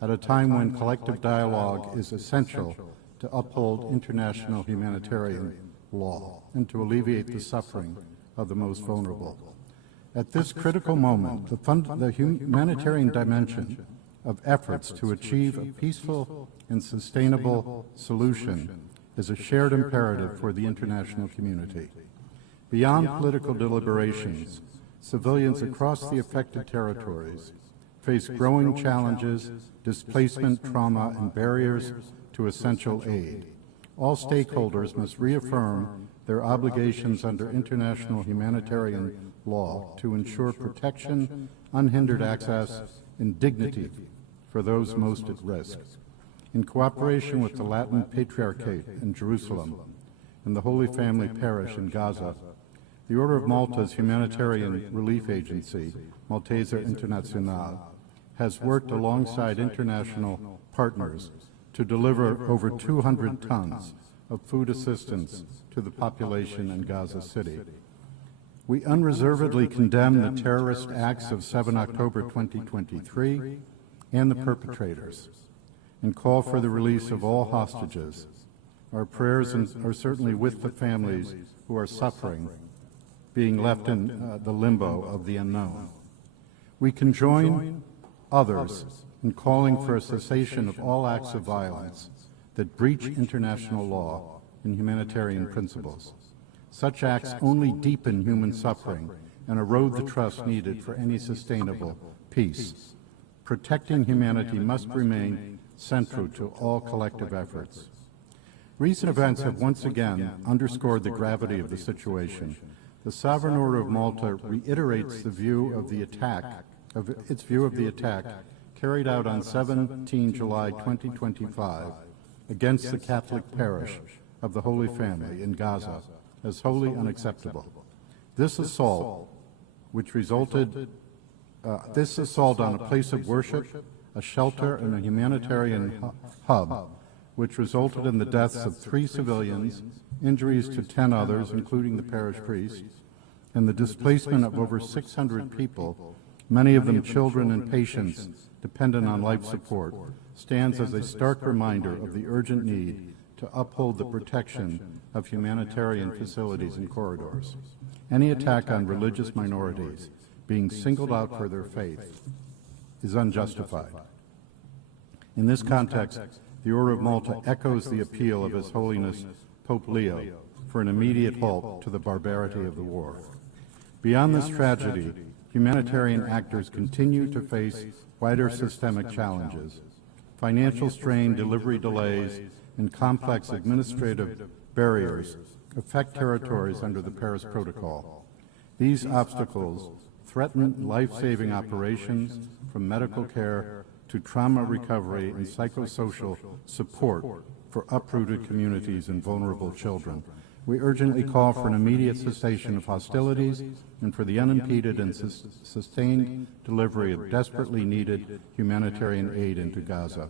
at a time when collective dialogue is essential to uphold international humanitarian law and to alleviate the suffering of the most vulnerable. At this critical moment, the humanitarian dimension of efforts to achieve a peaceful and sustainable solution is a shared imperative for the international community. Beyond political deliberations, civilians across the affected territories face growing challenges, displacement, trauma, and barriers to essential aid. All stakeholders must reaffirm their obligations under international humanitarian law to ensure protection, unhindered access, and dignity for those most at risk. In cooperation with the Latin Patriarchate in Jerusalem and the Holy Family Parish in Gaza, the Order of Malta's humanitarian relief agency, Malteser International, has worked alongside international partners to deliver over 200 tons of food assistance to the population in Gaza City. We unreservedly condemn the terrorist acts of 7 October 2023 and the perpetrators, and call for the release of all hostages. Our prayers are certainly with the families who are suffering, being left in the limbo of the unknown. We can join others in calling for a cessation of all acts of violence that breach international law and humanitarian principles. Such acts only deepen human suffering and erode the trust needed for any sustainable peace. Protecting humanity must remain central to all collective efforts. Recent events have once again underscored the gravity of the situation. The Sovereign Order of Malta reiterates its view of the attack carried out on 17 July 2025 against the Catholic parish of the Holy Family in Gaza as wholly unacceptable. This assault, which resulted this assault on a place of worship, a shelter, and a humanitarian hub, which resulted in the deaths of 3 civilians, injuries to 10 others, including the parish priest, and the displacement of over 600 people, many of them children and patients dependent on life support, stands as a stark reminder of the urgent need to uphold the protection of humanitarian facilities and corridors. Any attack on religious minorities being singled out for their faith is unjustified. In this context, the Order of Malta echoes the appeal of His Holiness Pope Leo for an immediate halt to the barbarity of the war. Beyond this tragedy, humanitarian actors continue to face wider systemic challenges. Financial strain, delivery delays, and complex administrative barriers affect territories under the Paris Protocol. These obstacles threaten life-saving operations from medical care to trauma recovery and psychosocial support for uprooted communities and vulnerable children. We urgently call for an immediate cessation of hostilities and for the unimpeded and sustained delivery of desperately needed humanitarian aid into Gaza.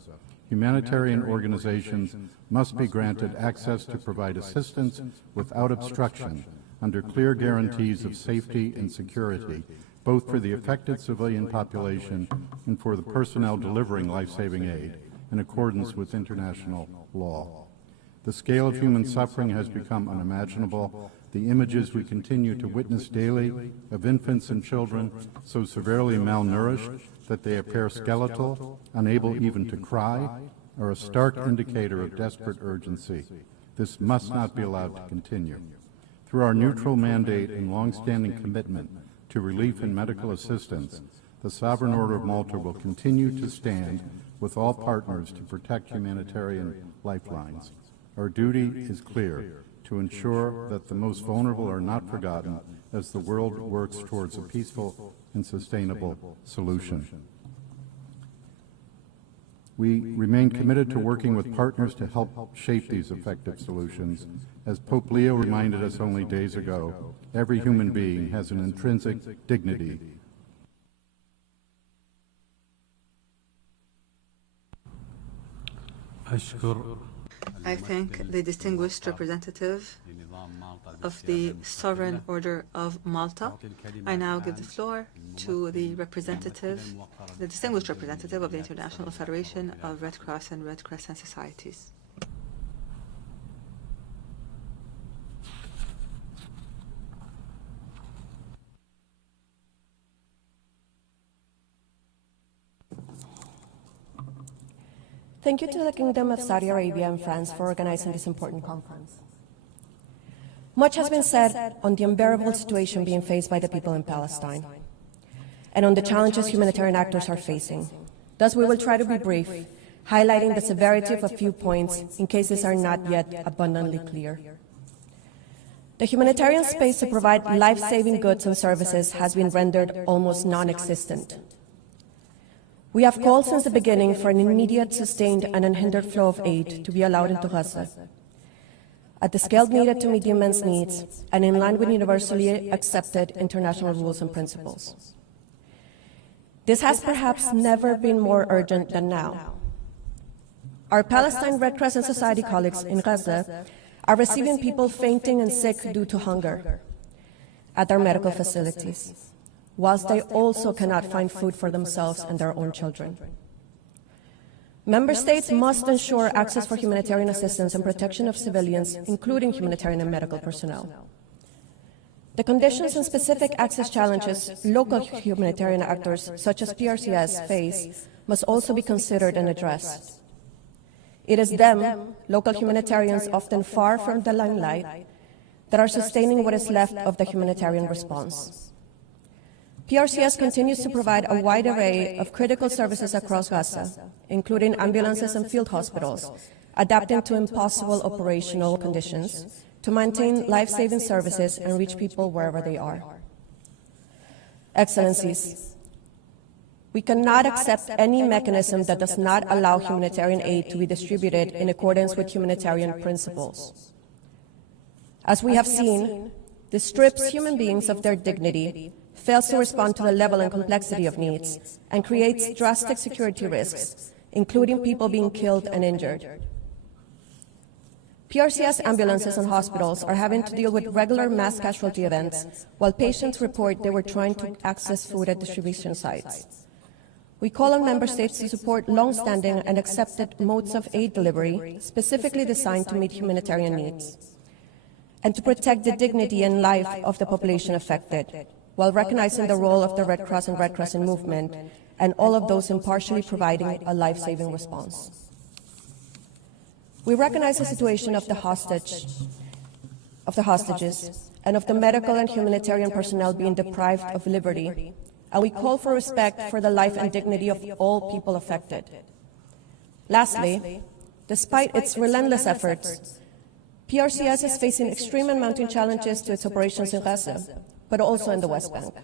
Humanitarian organizations must be granted access to provide assistance without obstruction under clear guarantees of safety and security, both for the affected civilian population and for the personnel delivering life-saving aid, in accordance with international law. The scale of human suffering has become unimaginable. The images we continue to witness daily of infants and children so severely malnourished that they appear skeletal, unable even to cry, are a stark indicator of desperate urgency. This must not be allowed to continue. Through our neutral mandate and long-standing commitment to relief and medical assistance, the Sovereign Order of Malta will continue to stand with all partners to protect humanitarian lifelines. Our duty is clear: to ensure that the most vulnerable are not forgotten as the world works towards a peaceful and sustainable solution. We remain committed to working with partners to help shape these effective solutions. As Pope Leo reminded us only days ago, every human being has an intrinsic dignity. I thank the distinguished representative of the Sovereign Order of Malta. I now give the floor to the distinguished representative of the International Federation of Red Cross and Red Crescent Societies. Thank you to the Kingdom of Saudi Arabia and France for organizing this important conference. Much has been said on the unbearable situation being faced by the people in Palestine and on the challenges humanitarian actors are facing. Thus, we will try to be brief, highlighting the severity of a few points in case these are not yet abundantly clear. The humanitarian space to provide life-saving goods and services has been rendered almost non-existent. We have called since the beginning for an immediate, sustained, and unhindered flow of aid to be allowed into Gaza, at the scale needed to meet the immense needs, and in line with universally accepted international rules and principles. This has perhaps never been more urgent than now. Our Palestine Red Crescent Society colleagues in Gaza are receiving people fainting and sick due to hunger at their medical facilities, whilst they also cannot find food for themselves and their own children. Member states must ensure access for humanitarian assistance and protection of civilians, including humanitarian and medical personnel. The conditions and specific access challenges local humanitarian actors, such as PRCS, face must also be considered and addressed. It is them, local humanitarians often far from the limelight, that are sustaining what is left of the humanitarian response. PRCS continues to provide a wide array of critical services across Gaza, including ambulances and field hospitals, adapting to impossible operational conditions to maintain life-saving services and reach people wherever they are. Excellencies, We cannot accept any mechanism that does not allow humanitarian aid to be distributed in accordance with humanitarian principles. As we have seen, this strips human beings of their dignity, fails to respond to the level and complexity of needs, and creates drastic security risks, including people being killed and injured. PRCS ambulances and hospitals are having to deal with regular mass casualty events, while patients report they were trying to access food at distribution sites. We call on member states to support long-standing and accepted modes of aid delivery, specifically designed to meet humanitarian needs, and to protect the dignity and life of the population affected, while recognizing the role of the Red Cross and Red Crescent movement and all of those impartially providing a life-saving response. We recognize the situation of the hostages, and of the medical and humanitarian personnel being deprived of liberty, and we call for respect for the life and dignity of all people affected. Lastly, despite its relentless efforts, PRCS is facing extreme and mounting challenges to its operations in Gaza, but also in the West Bank.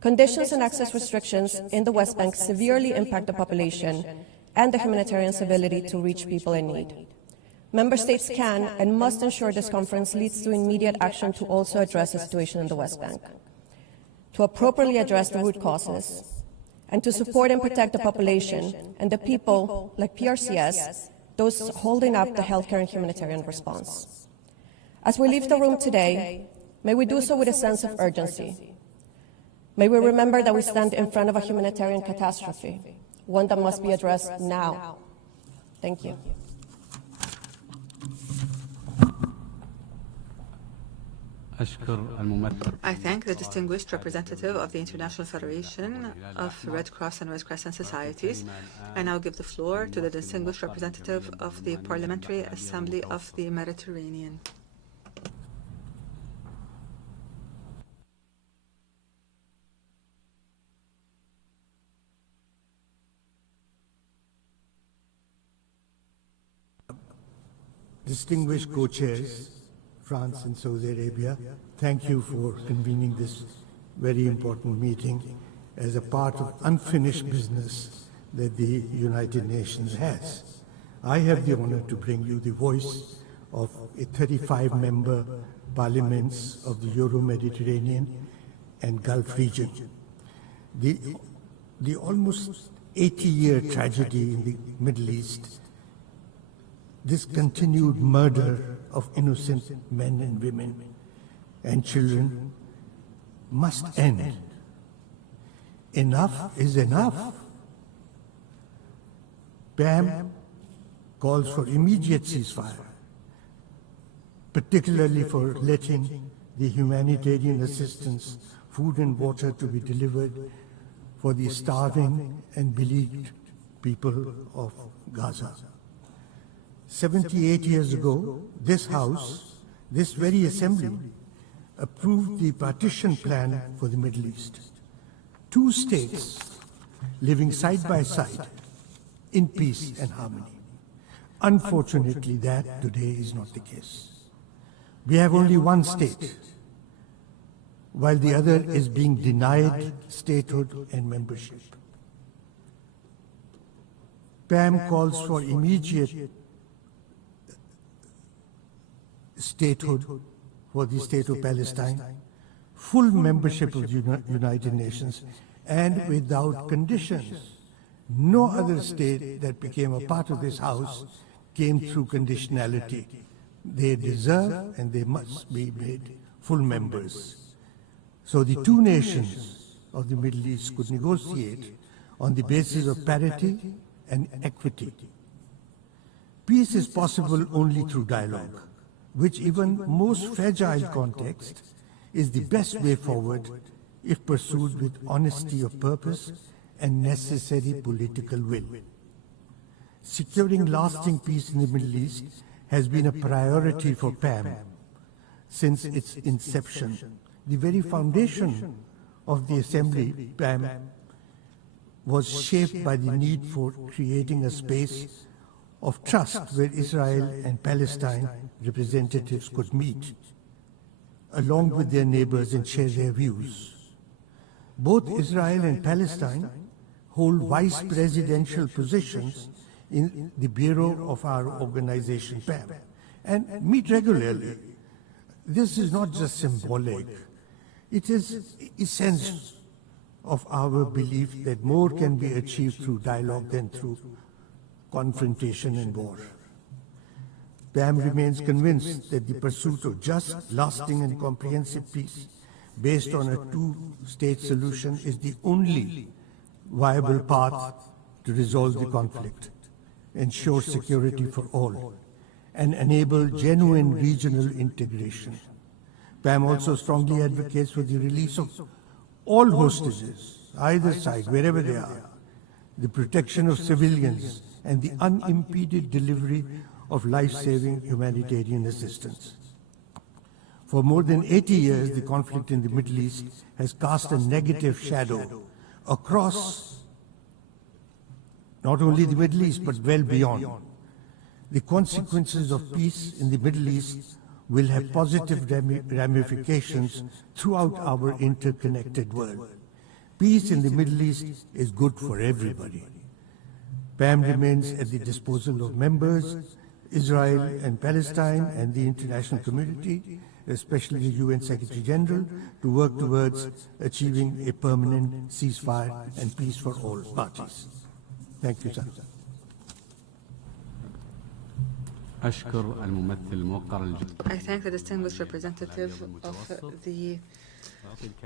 Conditions and access restrictions in the West Bank severely impact the population and the humanitarian ability to reach people in need. Member states can and must ensure this conference leads to immediate action to also address the situation in the West Bank, to appropriately address the root causes, and to support and protect the population and the people, like PRCS, those holding up the healthcare and humanitarian response. As we leave the room today, may we do so with a sense of urgency. May we remember that we stand in front of a humanitarian catastrophe, one that must be addressed now. Thank you. I thank the distinguished representative of the International Federation of Red Cross and Red Crescent Societies. I now give the floor to the distinguished representative of the Parliamentary Assembly of the Mediterranean. Distinguished co-chairs, France and Saudi Arabia, thank you for convening this very important meeting as a part of unfinished business that the United Nations has. I have the honor to bring you the voice of a 35-member parliaments of the Euro-Mediterranean and Gulf region. The almost 80-year tragedy in the Middle East, this continued murder of innocent men and women and children must end. Enough is enough. PAM calls for immediate ceasefire, particularly for letting the humanitarian assistance, food and water to be delivered for the starving and beleaguered people of Gaza. 78 years ago, this House, this very assembly, approved the partition plan for the Middle East. Two states living side by side in peace and harmony. Unfortunately, that today is not the case. We have only one state, while the other is being denied statehood and membership. PAM calls for immediate statehood for the state of Palestine, full membership of the United Nations, and without conditions. No other state that became a part of this House came through conditionality. They deserve and they must be made full members. So the two nations of the Middle East could negotiate on the basis of parity and equity. Peace is possible only through dialogue, which even most fragile context is the best way forward if pursued with honesty of purpose and necessary political will. Securing lasting peace in the Middle East has been a priority for PAM since its inception. The very foundation of the Assembly, PAM, was shaped by the need for creating a space of trust where Israel and Palestine representatives could meet, along with their neighbors, and share their views. Both Israel and Palestine hold vice presidential positions in the bureau of our organization, PAM, and meet regularly. This is not just symbolic. It is essence of our belief that more can be achieved through dialogue than through confrontation and war. PAM remains convinced that the pursuit of just, lasting and comprehensive peace based on a two-state solution is the only viable path to resolve the conflict, ensure security for all, and enable genuine regional integration. PAM also strongly advocates for the release of all hostages, either side, wherever they are, the protection of civilians, and the unimpeded delivery of life-saving humanitarian assistance. For more than 80 years, the conflict in the Middle East has cast a negative shadow across not only the Middle East, but well beyond. The consequences of peace in the Middle East will have positive ramifications throughout our interconnected world. Peace in the Middle East is good for everybody. PAM remains at the disposal of members, Israel and Palestine, and the international community, especially the UN Secretary General, to work towards achieving a permanent ceasefire and peace for all parties. Thank you, sir. I thank the distinguished representative of the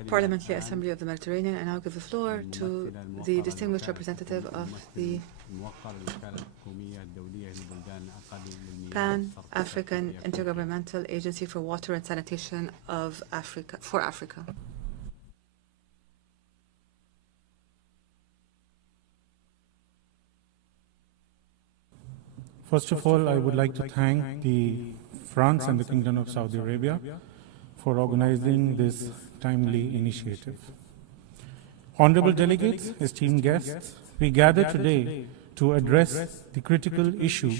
Parliamentary Assembly of the Mediterranean, and I'll give the floor to the distinguished representative of the Pan-African Intergovernmental Agency for Water and Sanitation of Africa, for Africa. First of all, I would like to thank France and the Kingdom of Saudi Arabia for organizing this timely initiative. Honorable delegates, esteemed guests, we gather today to address the critical issue,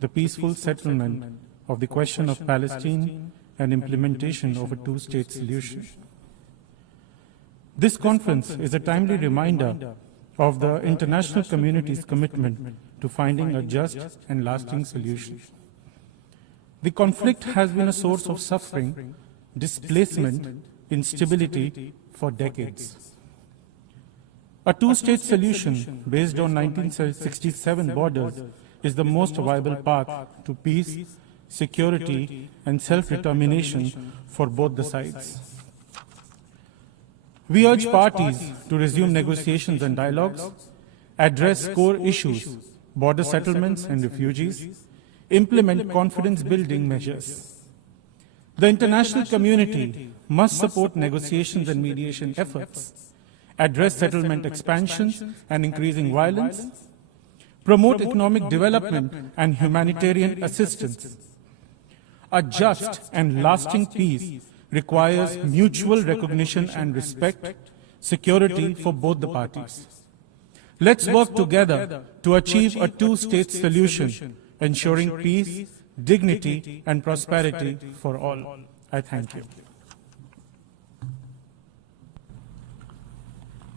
the peaceful settlement of the question of Palestine and implementation of a two-state solution. This conference is a timely reminder of the international community's commitment to finding a just and lasting solution. The conflict has been a source of suffering, displacement, instability for decades. A two-state solution based on 1967 borders is the most viable path to peace, security, and self-determination for both the sides. We urge parties to resume negotiations and dialogues, address core issues, border settlements and refugees, implement confidence-building measures. The international community must support negotiations and mediation efforts, address settlement expansion and increasing violence, promote economic development and humanitarian assistance. A just and lasting peace requires mutual recognition and respect, security for both the parties. Let's work together to achieve a two-state solution, ensuring peace, dignity, and prosperity for all. I thank you.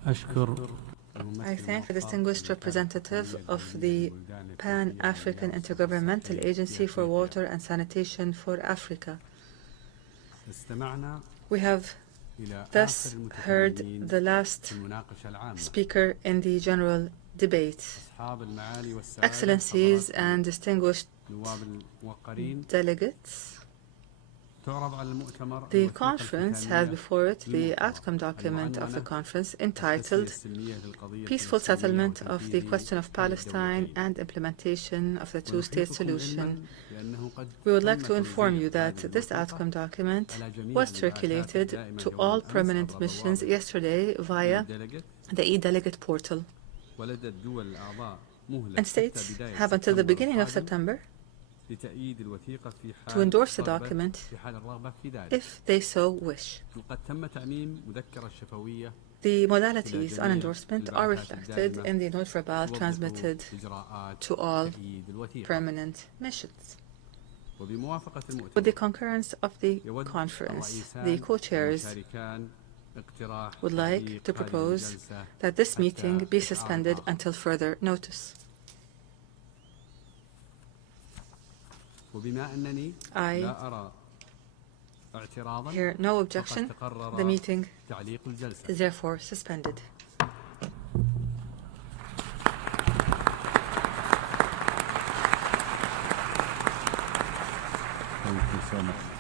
I thank the distinguished representative of the Pan-African Intergovernmental Agency for Water and Sanitation for Africa. We have thus heard the last speaker in the general debate. Excellencies and distinguished delegates, the conference has before it the outcome document of the conference entitled Peaceful Settlement of the Question of Palestine and Implementation of the Two-State Solution. We would like to inform you that this outcome document was circulated to all permanent missions yesterday via the e-delegate portal. And states have until the beginning of September to endorse the document if they so wish. The modalities on endorsement are reflected in the note verbal transmitted to all permanent missions. With the concurrence of the conference, the co-chairs would like to propose that this meeting be suspended until further notice. I hear no objection. The meeting is therefore suspended. Thank you so much.